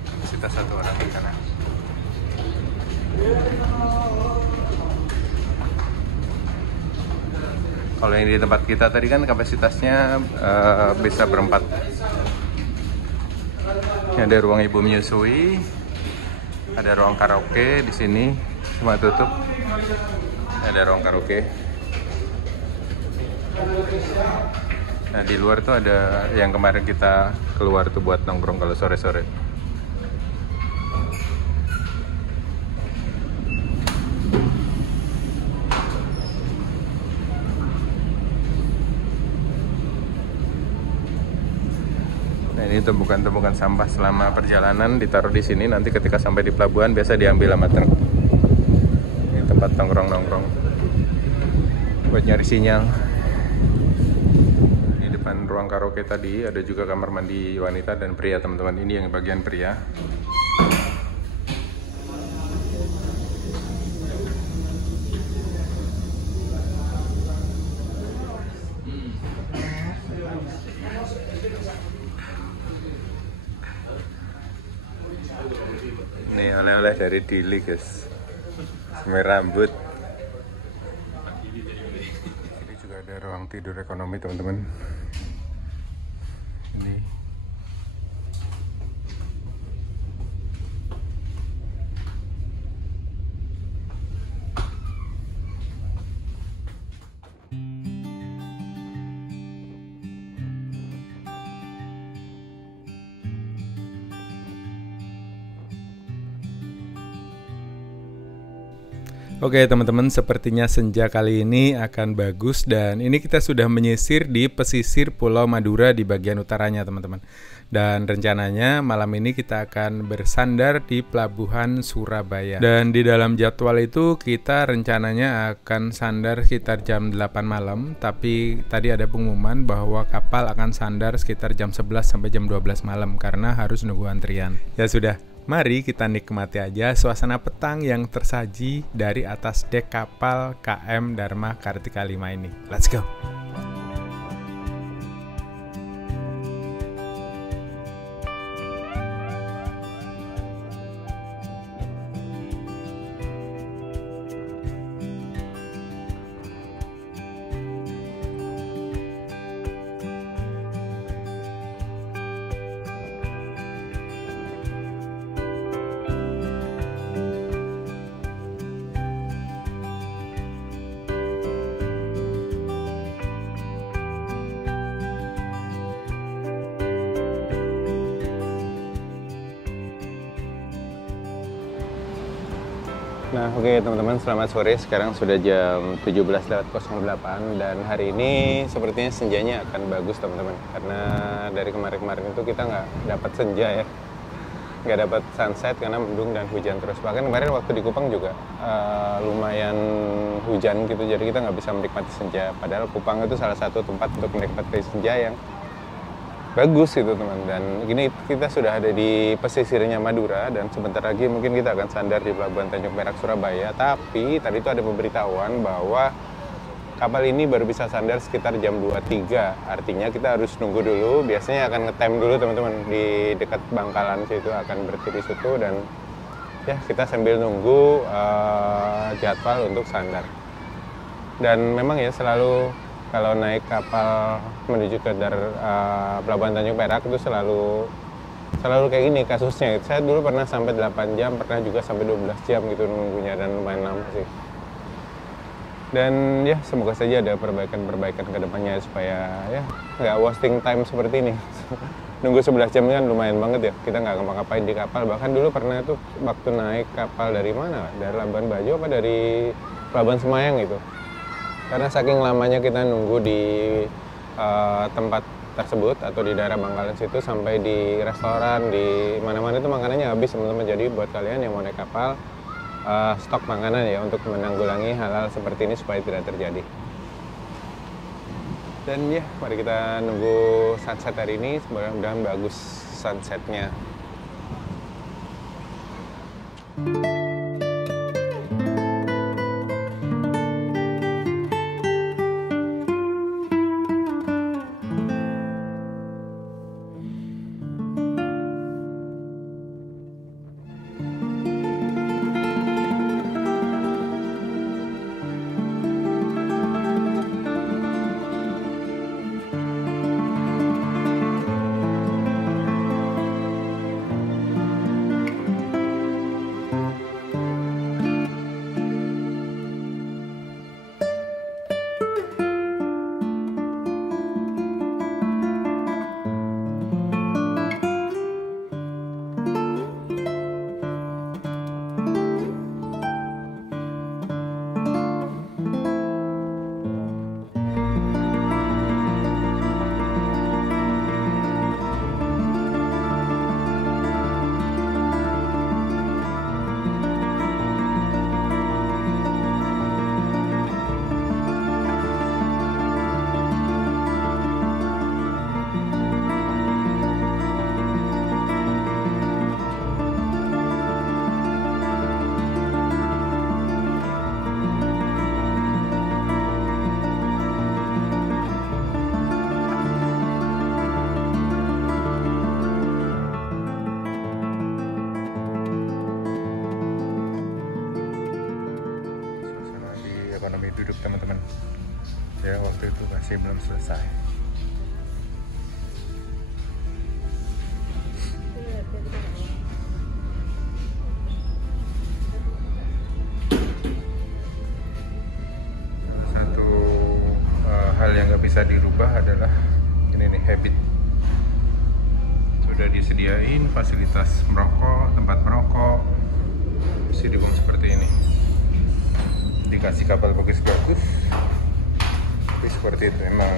Kapasitas satu orang di sana. Kalau yang di tempat kita tadi kan kapasitasnya bisa berempat. Ini ada ruang ibu menyusui, ada ruang karaoke di sini, semua tutup. Ada ruang karaoke. Nah di luar tuh ada yang kemarin kita keluar tuh buat nongkrong kalau sore-sore. Nah ini tumpukan-tumpukan sampah selama perjalanan ditaruh di sini. Nanti ketika sampai di pelabuhan biasa diambil sama truk. Ini tempat nongkrong-nongkrong buat nyari sinyal. Di depan ruang karaoke tadi ada juga kamar mandi wanita dan pria, teman-teman. Ini yang bagian pria. Ini oleh-oleh dari Dili, guys. Semir rambut. Ini juga ada ruang tidur ekonomi, teman-teman. Ini. Oke teman-teman, sepertinya senja kali ini akan bagus dan ini kita sudah menyisir di pesisir Pulau Madura di bagian utaranya teman-teman. Dan rencananya malam ini kita akan bersandar di Pelabuhan Surabaya. Dan di dalam jadwal itu kita rencananya akan sandar sekitar jam 8 malam. Tapi tadi ada pengumuman bahwa kapal akan sandar sekitar jam 11 sampai jam 12 malam karena harus nunggu antrian. Ya sudah. Mari kita nikmati aja suasana petang yang tersaji dari atas dek kapal KM Dharma Kartika 5 ini. Let's go! Nah oke teman-teman, selamat sore. Sekarang sudah jam 17.08 dan hari ini sepertinya senjanya akan bagus teman-teman. Karena dari kemarin-kemarin itu kita nggak dapat senja ya, nggak dapat sunset karena mendung dan hujan terus. Bahkan kemarin waktu di Kupang juga lumayan hujan gitu, jadi kita nggak bisa menikmati senja. Padahal Kupang itu salah satu tempat untuk menikmati senja yang bagus gitu teman. Dan ini kita sudah ada di pesisirnya Madura dan sebentar lagi mungkin kita akan sandar di Pelabuhan Tanjung Perak Surabaya. Tapi tadi itu ada pemberitahuan bahwa kapal ini baru bisa sandar sekitar jam 23. Artinya kita harus nunggu dulu. Biasanya akan ngetem dulu teman-teman di dekat Bangkalan situ, akan berhenti di situ dan ya kita sambil nunggu jadwal untuk sandar. Dan memang ya selalu kalau naik kapal menuju ke Pelabuhan Tanjung Perak itu selalu kayak gini kasusnya. Saya dulu pernah sampai 8 jam, pernah juga sampai 12 jam gitu nunggunya dan lumayan lama sih. Dan ya semoga saja ada perbaikan ke depannya supaya ya nggak wasting time seperti ini. Nunggu 11 jam kan lumayan banget ya, kita nggak ngapa-ngapain di kapal. Bahkan dulu pernah tuh waktu naik kapal dari mana? Dari Labuan Bajo apa dari Pelabuhan Semayang gitu. Karena saking lamanya kita nunggu di tempat tersebut atau di daerah Bangkalan situ sampai di restoran, di mana-mana itu makanannya habis teman-teman. Jadi buat kalian yang mau naik kapal, stok makanan ya untuk menanggulangi hal-hal seperti ini supaya tidak terjadi. Dan ya, mari kita nunggu sunset hari ini. Mudah-mudahan bagus sunsetnya. Ekonomi duduk teman-teman ya, waktu itu masih belum selesai. Satu hal yang nggak bisa dirubah adalah ini nih, habit. Sudah disediain fasilitas merokok, tempat merokok, sidikung seperti ini, dikasih kapal bagus-bagus, tapi seperti itu. Emang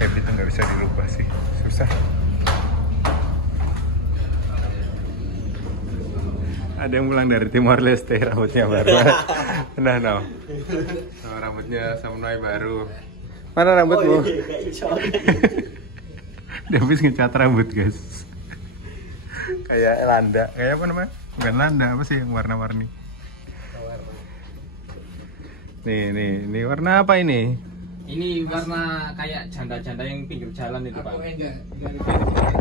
habit itu nggak bisa dirubah sih, susah. Ada yang pulang dari Timor Leste, rambutnya baru. Nah, no. Oh, rambutnya samurai baru. Mana rambutmu? Dia habis ngecat rambut, guys. Kayak landa, kayak apa namanya? Bukan landa, apa sih yang warna-warni? Nih, warna apa ini? Ini warna kayak janda-janda yang pinggir jalan itu, Pak.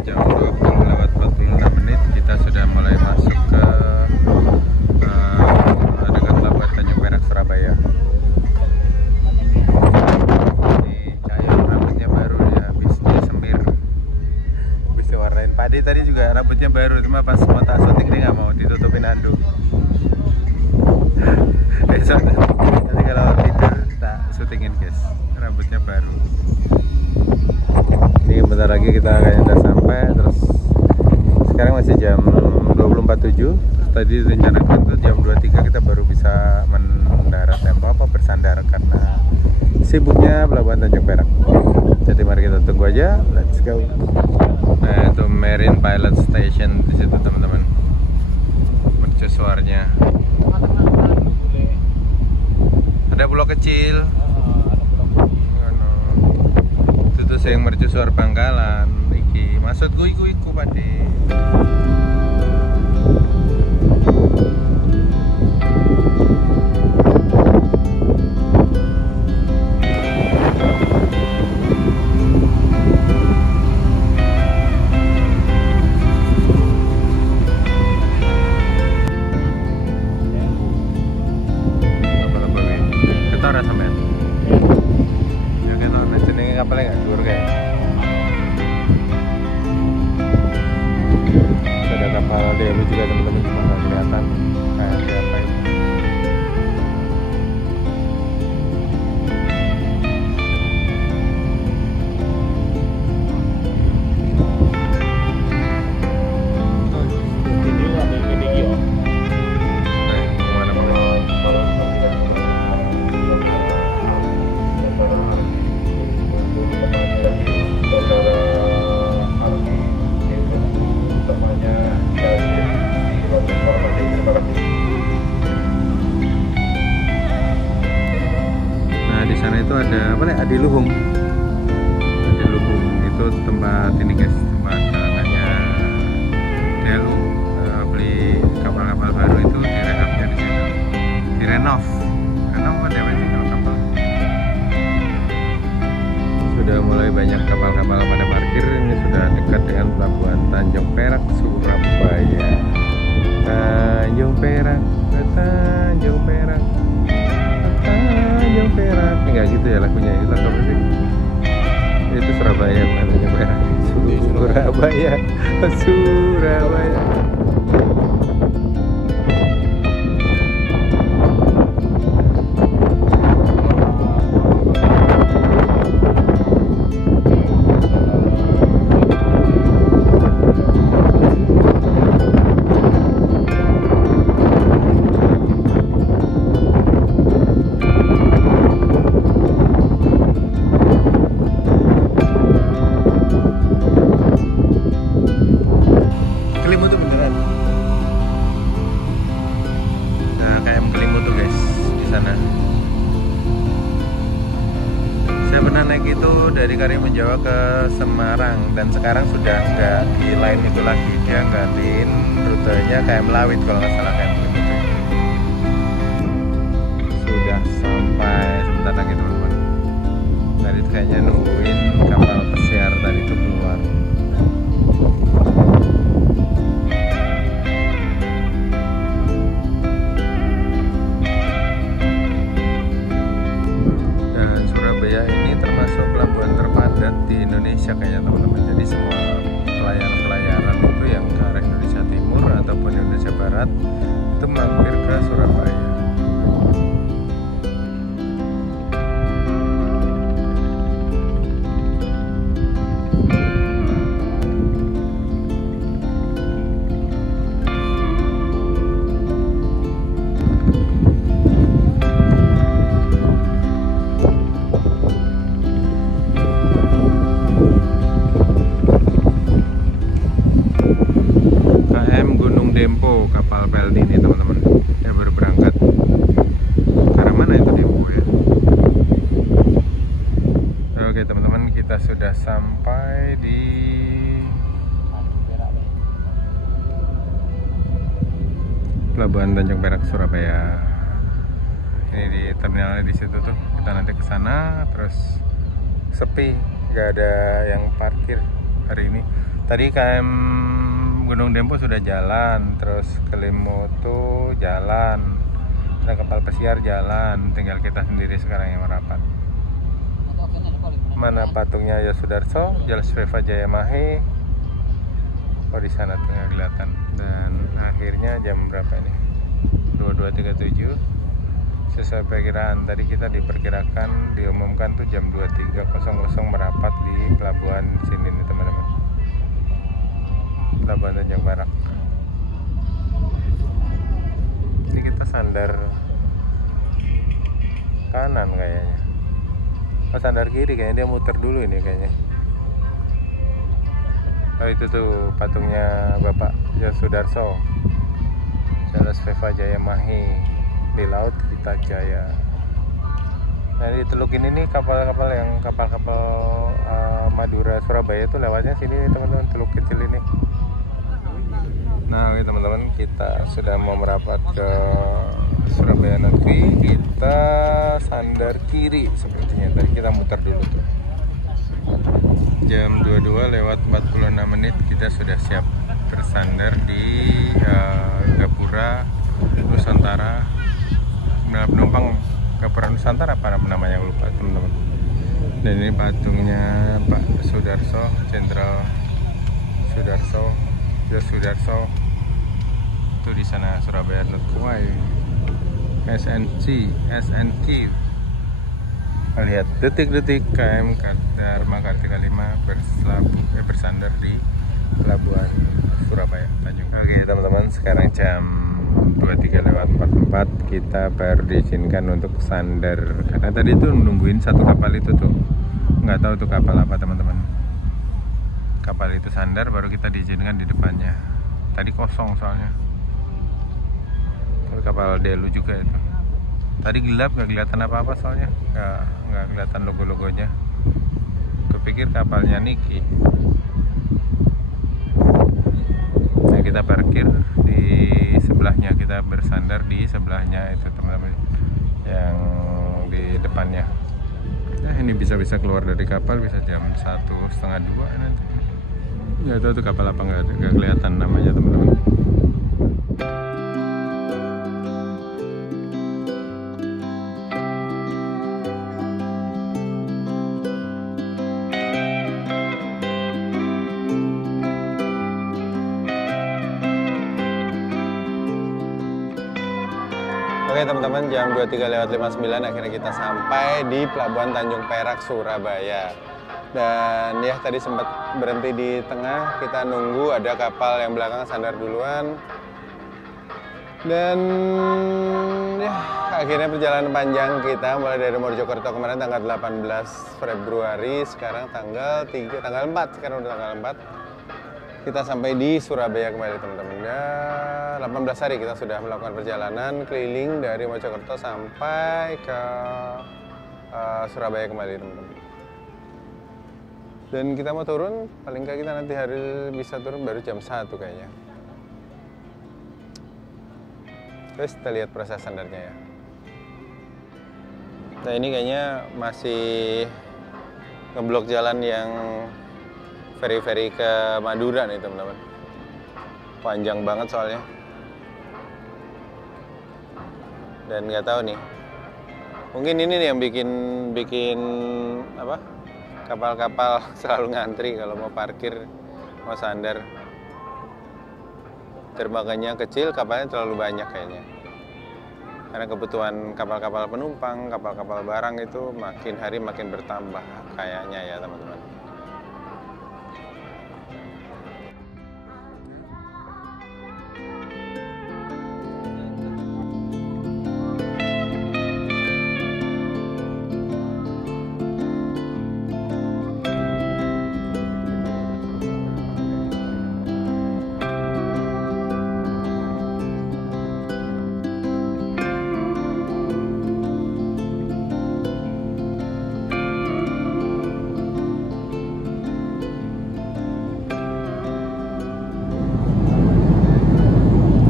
Jam 20:46 kita sudah mulai masuk ke dekat Pelabuhan Tanjung Perak, Surabaya. Ini Cahyo rambutnya baru ya, habis dia semir, habis diwarnain. Padi tadi juga rambutnya baru, cuma pas mau tak syuting dia nggak mau, ditutupin handuk. Besok nanti kalau tidur tak syutingin, guys, rambutnya baru. Ini bentar lagi kita kayaknya udah sampai. Terus sekarang masih jam 20.47. Terus tadi direncanakan tuh jam 23 kita baru bisa mendarat apa bersandar karena sibuknya Pelabuhan Tanjung Perak. Jadi mari kita tunggu aja, let's go. Nah, itu Marine Pilot Station di situ teman-teman, mercusuarnya. Ada pulau kecil. Itu tuh yang mercusuar Bangkalan. Iki maksudku iku pade. Kapalnya nggak dur kayak. Ada kapal DW juga teman-teman, cuma nggak kelihatan kayak siapa itu. Nah di sana itu ada apa nih, Adiluhung. itu tempat ini guys, tempat galangannya Delu. Beli kapal-kapal baru itu direhabnya di situ, direnov kan ya kalau kapal. Sudah mulai banyak kapal-kapal pada parkir. Ini sudah dekat dengan pelabuhan Tanjung Perak, Surabaya. Tanjung Perak, Tanjung Perak, Tanjung Perak. Enggak gitu ya lagunya, itu apa sih? Itu Surabaya, bukan Tanjung Perak. Surabaya, Surabaya. Kelimutu beneran. Nah, KM Kelimutu guys di sana. Saya pernah naik itu dari Karimun Jawa ke Semarang dan sekarang sudah nggak di line itu lagi. Dia gantiin rutenya KM Lawit kalau nggak salah, KM Kelimutu. Sudah sampai sebentar lagi teman-teman. Tadi kayaknya nungguin kapal pesiar tadi itu keluar. Di Indonesia kayaknya teman-teman. Jadi semua pelayaran itu yang ke arah Indonesia Timur ataupun Indonesia Barat itu mampir ke Surabaya. Dempo, kapal PLD ini teman-teman, ya baru berangkat. Karena mana itu Dempo ya? Oke teman-teman, kita sudah sampai di Pelabuhan Tanjung Perak, Surabaya. Ini di terminalnya di situ tuh. Kita nanti ke sana, terus sepi, nggak ada yang parkir hari ini. Tadi KM Gunung Dempo sudah jalan, terus Kelimutu jalan, ada kapal pesiar jalan, tinggal kita sendiri sekarang yang merapat. Mana patungnya Yosudarso, Jalsveva Jayamahe? Oh di sana tuh nggak kelihatan. Dan akhirnya jam berapa ini? 22.37. Sesuai perkiraan tadi kita diperkirakan, diumumkan tuh jam 23.00 merapat di pelabuhan sini nih teman-teman. Pelabuhan Tanjung Perak. Ini kita sandar kanan kayaknya. Oh sandar kiri kayaknya, dia muter dulu ini kayaknya. Oh itu tuh patungnya Bapak Yosudarso, Jalsveva Jayamahe, di laut kita jaya. Nah di teluk ini nih kapal-kapal yang kapal-kapal Madura Surabaya itu lewatnya sini teman-teman, teluk kecil ini. Nah oke teman-teman, kita sudah mau merapat ke Surabaya Negeri. Kita sandar kiri sepertinya. Tadi kita muter dulu tuh. Jam 22:46 kita sudah siap bersandar di Gapura Nusantara. Nah, penumpang Gapura Nusantara apa namanya lupa teman-teman. Dan ini patungnya Pak Sudarso, Jenderal Sudarso, Yosudarso. Itu di sana Surabaya Nukwai, SNQ. Lihat detik-detik KM Dharma Kartika 5 bersandar di Pelabuhan Surabaya Tanjung. Oke teman-teman, sekarang jam 23:44 kita baru diizinkan untuk sandar. Karena tadi tuh nungguin satu kapal itu tuh, nggak tahu tuh kapal apa teman-teman. Kapal itu sandar baru kita diizinkan di depannya. Tadi kosong soalnya. Kapal Delu juga itu. Tadi gelap, nggak kelihatan apa-apa soalnya, nggak kelihatan logo-logonya. pikir kapalnya Niki. Nah, kita parkir di sebelahnya, kita bersandar di sebelahnya itu teman-teman, yang di depannya. Nah, ini bisa keluar dari kapal bisa jam 1:30, 2 nanti. Nggak tahu tuh kapal apa, nggak kelihatan namanya teman-teman. Oke teman-teman, jam 23:59 akhirnya kita sampai di Pelabuhan Tanjung Perak, Surabaya. Dan ya tadi sempat berhenti di tengah, kita nunggu ada kapal yang belakang sandar duluan. Dan ya akhirnya perjalanan panjang kita mulai dari Mojokerto kemarin tanggal 18 Februari, sekarang tanggal 4, sekarang udah tanggal 4. Kita sampai di Surabaya kembali teman-teman. Ya, 18 hari kita sudah melakukan perjalanan keliling dari Mojokerto sampai ke Surabaya kembali teman-teman. Dan kita mau turun, paling nggak kita nanti hari bisa turun baru jam 1 kayaknya. Terus kita lihat proses sandarnya ya. Nah ini kayaknya masih ngeblok jalan yang ferry ke Madura nih teman-teman. Panjang banget soalnya. Dan nggak tahu nih. Mungkin ini nih yang bikin apa? Kapal-kapal selalu ngantri kalau mau parkir, mau sandar. Dermagannya kecil, kapalnya terlalu banyak kayaknya. Karena kebutuhan kapal-kapal penumpang, kapal-kapal barang itu makin hari makin bertambah kayaknya ya teman-teman.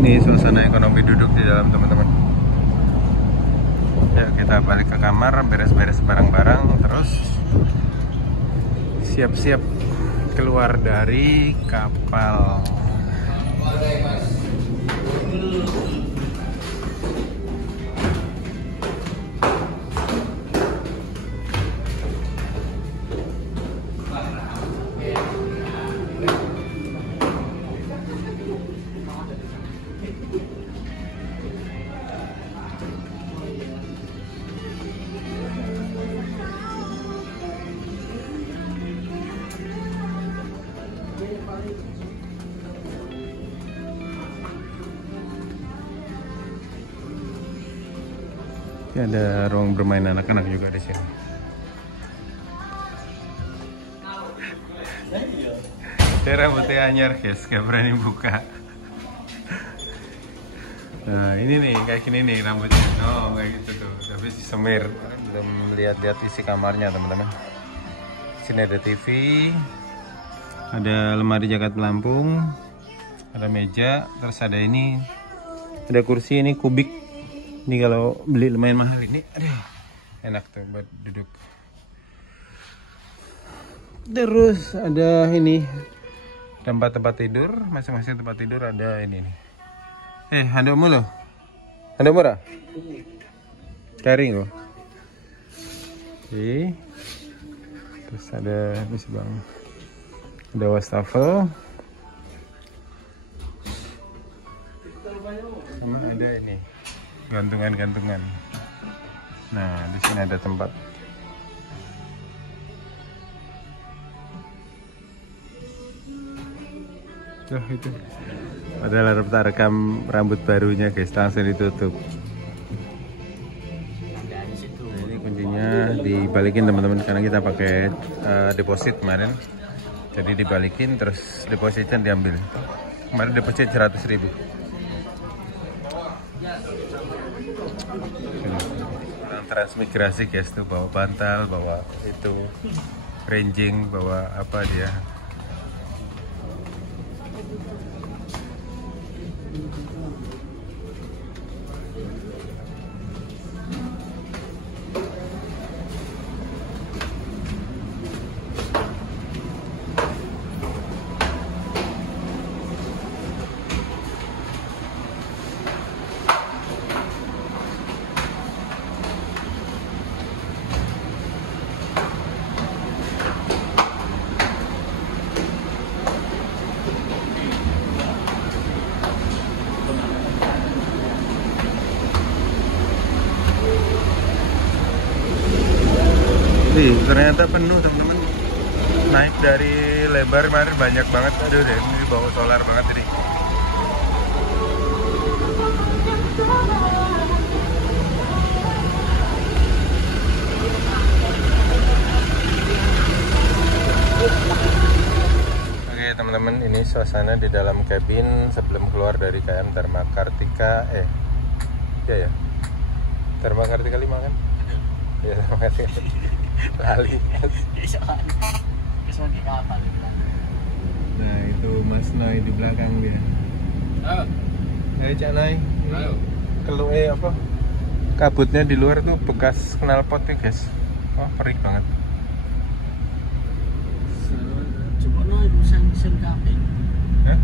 Ini suasana ekonomi duduk di dalam teman-teman. Ya kita balik ke kamar, beres-beres barang-barang, terus siap-siap keluar dari kapal. Ini ada ruang bermain anak-anak juga di sini. Saya rambutnya anyar guys, gak berani buka. Nah ini nih, kayak gini nih rambutnya. Oh kayak gitu tuh, tapi semir. Belum lihat-lihat isi kamarnya teman-teman. Sini ada TV, ada lemari jaket pelampung, ada meja, terus ada ini, ada kursi ini kubik. Ini kalau beli lumayan mahal ini, aduh, enak tuh buat duduk. Terus ada ini, tempat tidur, masing-masing tempat tidur ada ini nih. Handukmu loh, handuk murah, carrying loh. Oke, terus ada ini sih bang, ada wastafel, sama ada ini. Gantungan. Nah, di sini ada tempat. Tuh itu. Padahal rekam rambut barunya guys, langsung ditutup. Nah, ini kuncinya dibalikin teman-teman, karena kita pakai deposit kemarin. Jadi dibalikin terus depositnya diambil. Kemarin deposit 100.000. Transmigrasi guys tuh, bawa bantal, bawa itu ranging bawa apa dia. Ternyata penuh teman-teman. Naik dari lebar kemarin banyak banget. Aduh deh, ini di bawah solar banget tadi. Oke teman-teman, ini suasana di dalam kabin sebelum keluar dari KM Dharma Kartika. Ya Dharma Kartika 5 kan? Ya Dharma Kartika. Lali. Nah itu Mas Noi di belakang dia. Ayo Cak Noi. Keluar apa? Kabutnya di luar tuh bekas knalpot ya guys. Oh perih banget. Coba Noi sen kabin. Hah?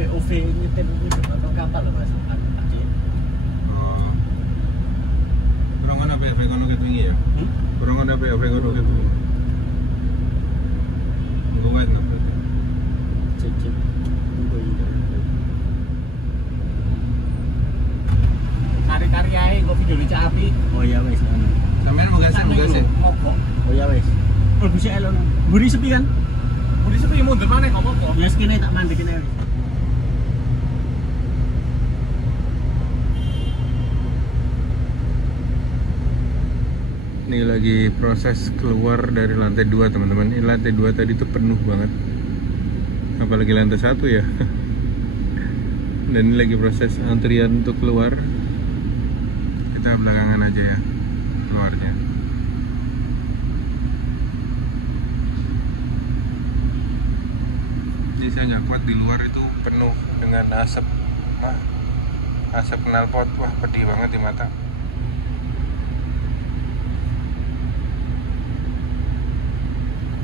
POV nyetir atau kapal loh Mas. Oh. Kurang ana POV kono ket wingi ya? Kurang ana POV kono ket. Engko wae napa? Cek. Kari-kari ae kok video dicak api. Oh iya wis. Sampeyan mau gas. Mogok. Oh iya wis. Oh bisa elon. Buri sepi kan? Buri sepi mundur maneh kok apa? Ya kene tak mandek kene. Ini lagi proses keluar dari lantai 2 teman-teman. Ini lantai 2 tadi tuh penuh banget. Apalagi lantai 1 ya. Dan ini lagi proses antrian untuk keluar. Kita belakangan aja ya keluarnya. Jadi saya nggak kuat, di luar itu penuh dengan asap. Asap knalpot, wah pedih banget di mata.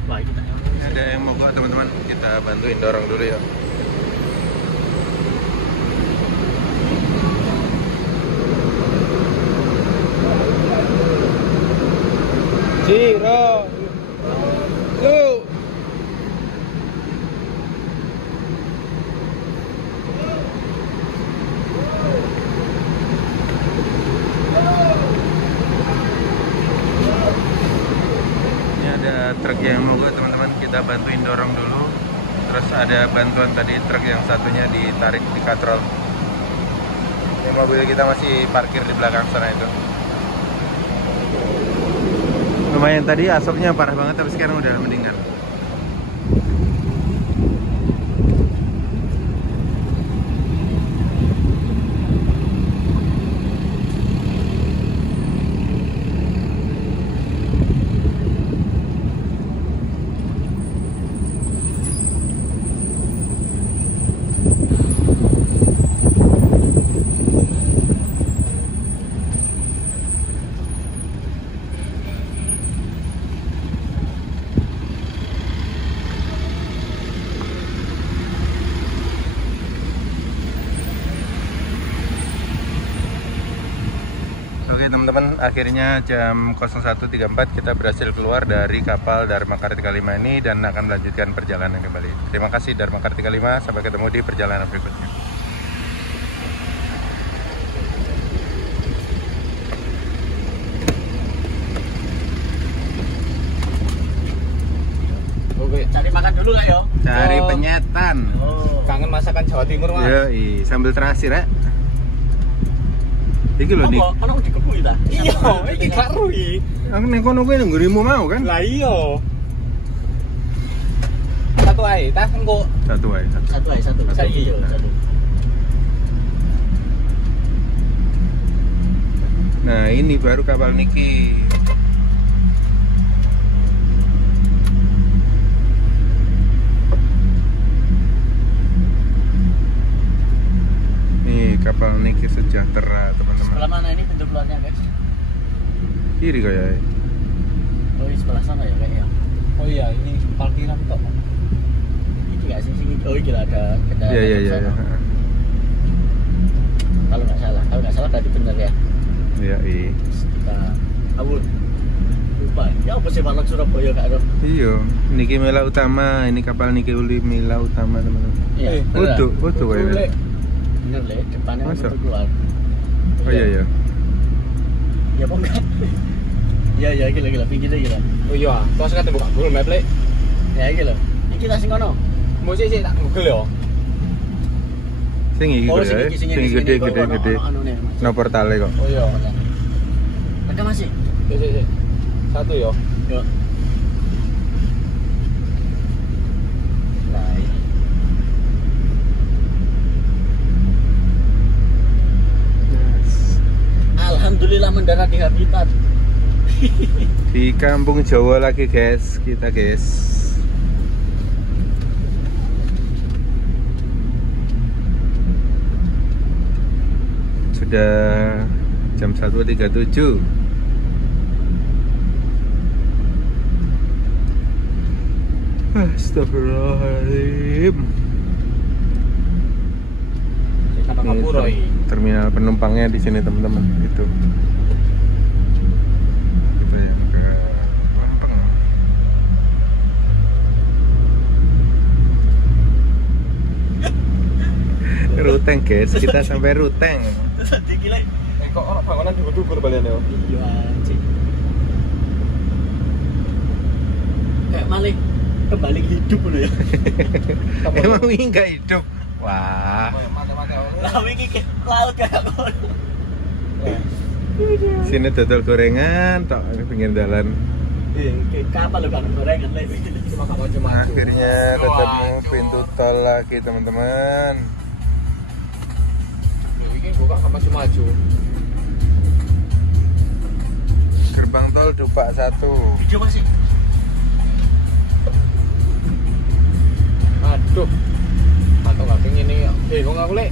Wah, kita Ada yang mogok teman-teman, kita bantuin dorong dulu ya. Zero, two. Truk yang mogok teman-teman, kita bantuin dorong dulu. Terus ada bantuan tadi truk yang satunya ditarik di katrol. Ini mobil kita masih parkir di belakang sana itu. Lumayan tadi asapnya parah banget, tapi sekarang udah mendingan. Oke teman-teman, akhirnya jam 01.34 kita berhasil keluar dari kapal Dharma Kartika 5 ini dan akan melanjutkan perjalanan kembali. Terima kasih Dharma Kartika 5, sampai ketemu di perjalanan berikutnya. Oke, cari makan dulu nggak yo? Cari penyetan. Oh. Kangen masakan Jawa Timur mas? Yoi, sambil terasi rek. Iki lho Dik. Apa? Ana dikepui ta? Iya, iki gak rugi. Aku nek kono kuwi nang ngrimu mau kan? Lah iya. Satu ae, tas engko. Satu ae, satu. Satu. Saiki. Satu. Nah, ini baru kapal niki. Nih, kapal niki sejahtera, teman-teman. Sebelah mana ini pintu keluarnya, guys? Kiri kayaknya. Oh, di sebelah sana ya kayaknya. Oh iya, ini parkiran tok. Ini nggak sih sini. Oh, gila ada Iya. Kalau nggak salah tadi benar ya. Iya, iya. Kita abun. Lupa. Ya apa sih Malang Surabaya gak ada? Iya, niki Mela Utama, ini kapal niki Uli Mela Utama, teman-teman. Iya. Utuh kayaknya. Bener le, depannya Masa? pintu keluar. Oh iya. Ya apa enggak? Iya, gila, pinggirnya gila. Oh iya, terus kate buka Google Map lek. Ya gila. Ini kita sing kono. Mesti sih tak Google yo. Sing iki kaya, sing gede. Anune. No portale kok. Oh iya. Ada masih? Sik. Satu yo. Yo. Nah, ini. Alhamdulillah mendarat di habitat. Di kampung Jawa lagi guys, kita guys. Sudah jam 1.37. Astagfirullahaladzim. Sama Kapuro iki. Terminal penumpangnya di sini teman-teman. Itu yang ke Lempeng. Ruteng guys, kita sampai Ruteng. Tadi gila. Kok ono bangunan dukur-dukur baliane yo. Iya anjing. Kayak malah kembali hidup loh ya. Emang wingi nggak hidup? Wah. Lah wingi ke laut kayak ngono. Sini dodol gorengan, tok di pinggir jalan. Iya, kayak kapal lo kan gorengan lagi. Cuma gak maju-maju. Akhirnya ketemu pintu tol lagi teman-teman. Yo iki buka gak maju-maju. Gerbang tol Dupak 1. Video masih. Aduh. Atau gak pengen ini ya. Bingung aku lek.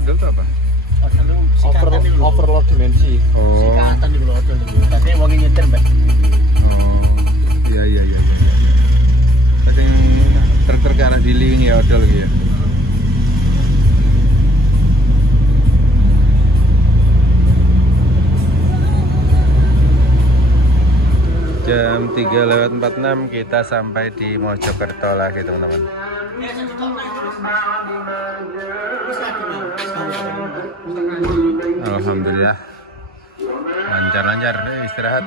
Odol tuh apa? Overload dimensi. Oh. Sikatan di luar odol itu. Tadi wong nyetir, Mbak. Oh. Iya. Tapi truk-truk ke arah Dili ini ya odol gitu ya. Jam 3:46 kita sampai di Mojokerto lagi teman-teman. Alhamdulillah lancar istirahat.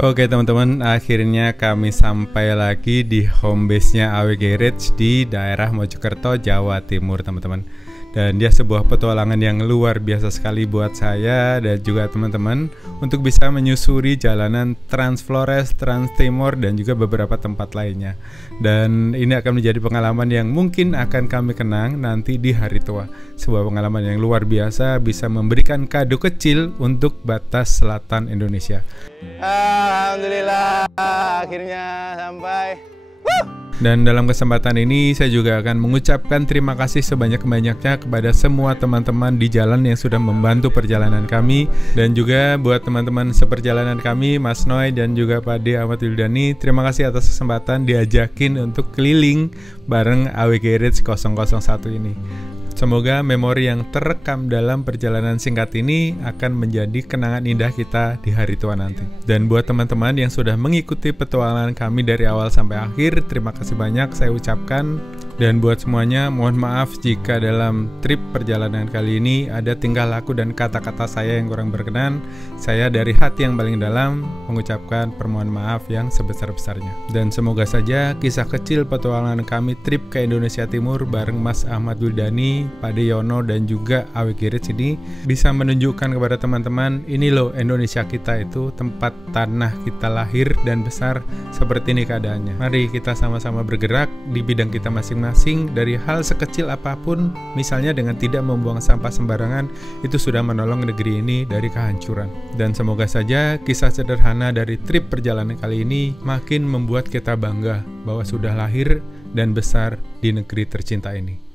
Oke teman-teman, akhirnya kami sampai lagi di home base-nya AW Garage di daerah Mojokerto, Jawa Timur teman-teman. Dan dia sebuah petualangan yang luar biasa sekali buat saya dan juga teman-teman untuk bisa menyusuri jalanan Trans Flores, Trans Timor, dan juga beberapa tempat lainnya. Dan ini akan menjadi pengalaman yang mungkin akan kami kenang nanti di hari tua. Sebuah pengalaman yang luar biasa, bisa memberikan kado kecil untuk batas selatan Indonesia. Alhamdulillah, akhirnya sampai. Dan dalam kesempatan ini saya juga akan mengucapkan terima kasih sebanyak-banyaknya kepada semua teman-teman di jalan yang sudah membantu perjalanan kami, dan juga buat teman-teman seperjalanan kami, Mas Noy dan juga Pak D. Ahmad Wildani. Terima kasih atas kesempatan diajakin untuk keliling bareng AWG Ridge 001 ini. Semoga memori yang terekam dalam perjalanan singkat ini akan menjadi kenangan indah kita di hari tua nanti. Dan buat teman-teman yang sudah mengikuti petualangan kami dari awal sampai akhir, terima kasih banyak saya ucapkan. Dan buat semuanya, mohon maaf jika dalam trip perjalanan kali ini ada tingkah laku dan kata-kata saya yang kurang berkenan. Saya dari hati yang paling dalam mengucapkan permohonan maaf yang sebesar-besarnya. Dan semoga saja kisah kecil petualangan kami trip ke Indonesia Timur bareng Mas Ahmad Wildani, Pak Yono, dan juga AWG Ridge ini bisa menunjukkan kepada teman-teman, ini loh Indonesia kita itu tempat tanah kita lahir dan besar, seperti ini keadaannya. Mari kita sama-sama bergerak di bidang kita masing-masing, dari hal sekecil apapun, misalnya dengan tidak membuang sampah sembarangan, itu sudah menolong negeri ini dari kehancuran. Dan semoga saja kisah sederhana dari trip perjalanan kali ini makin membuat kita bangga bahwa sudah lahir dan besar di negeri tercinta ini.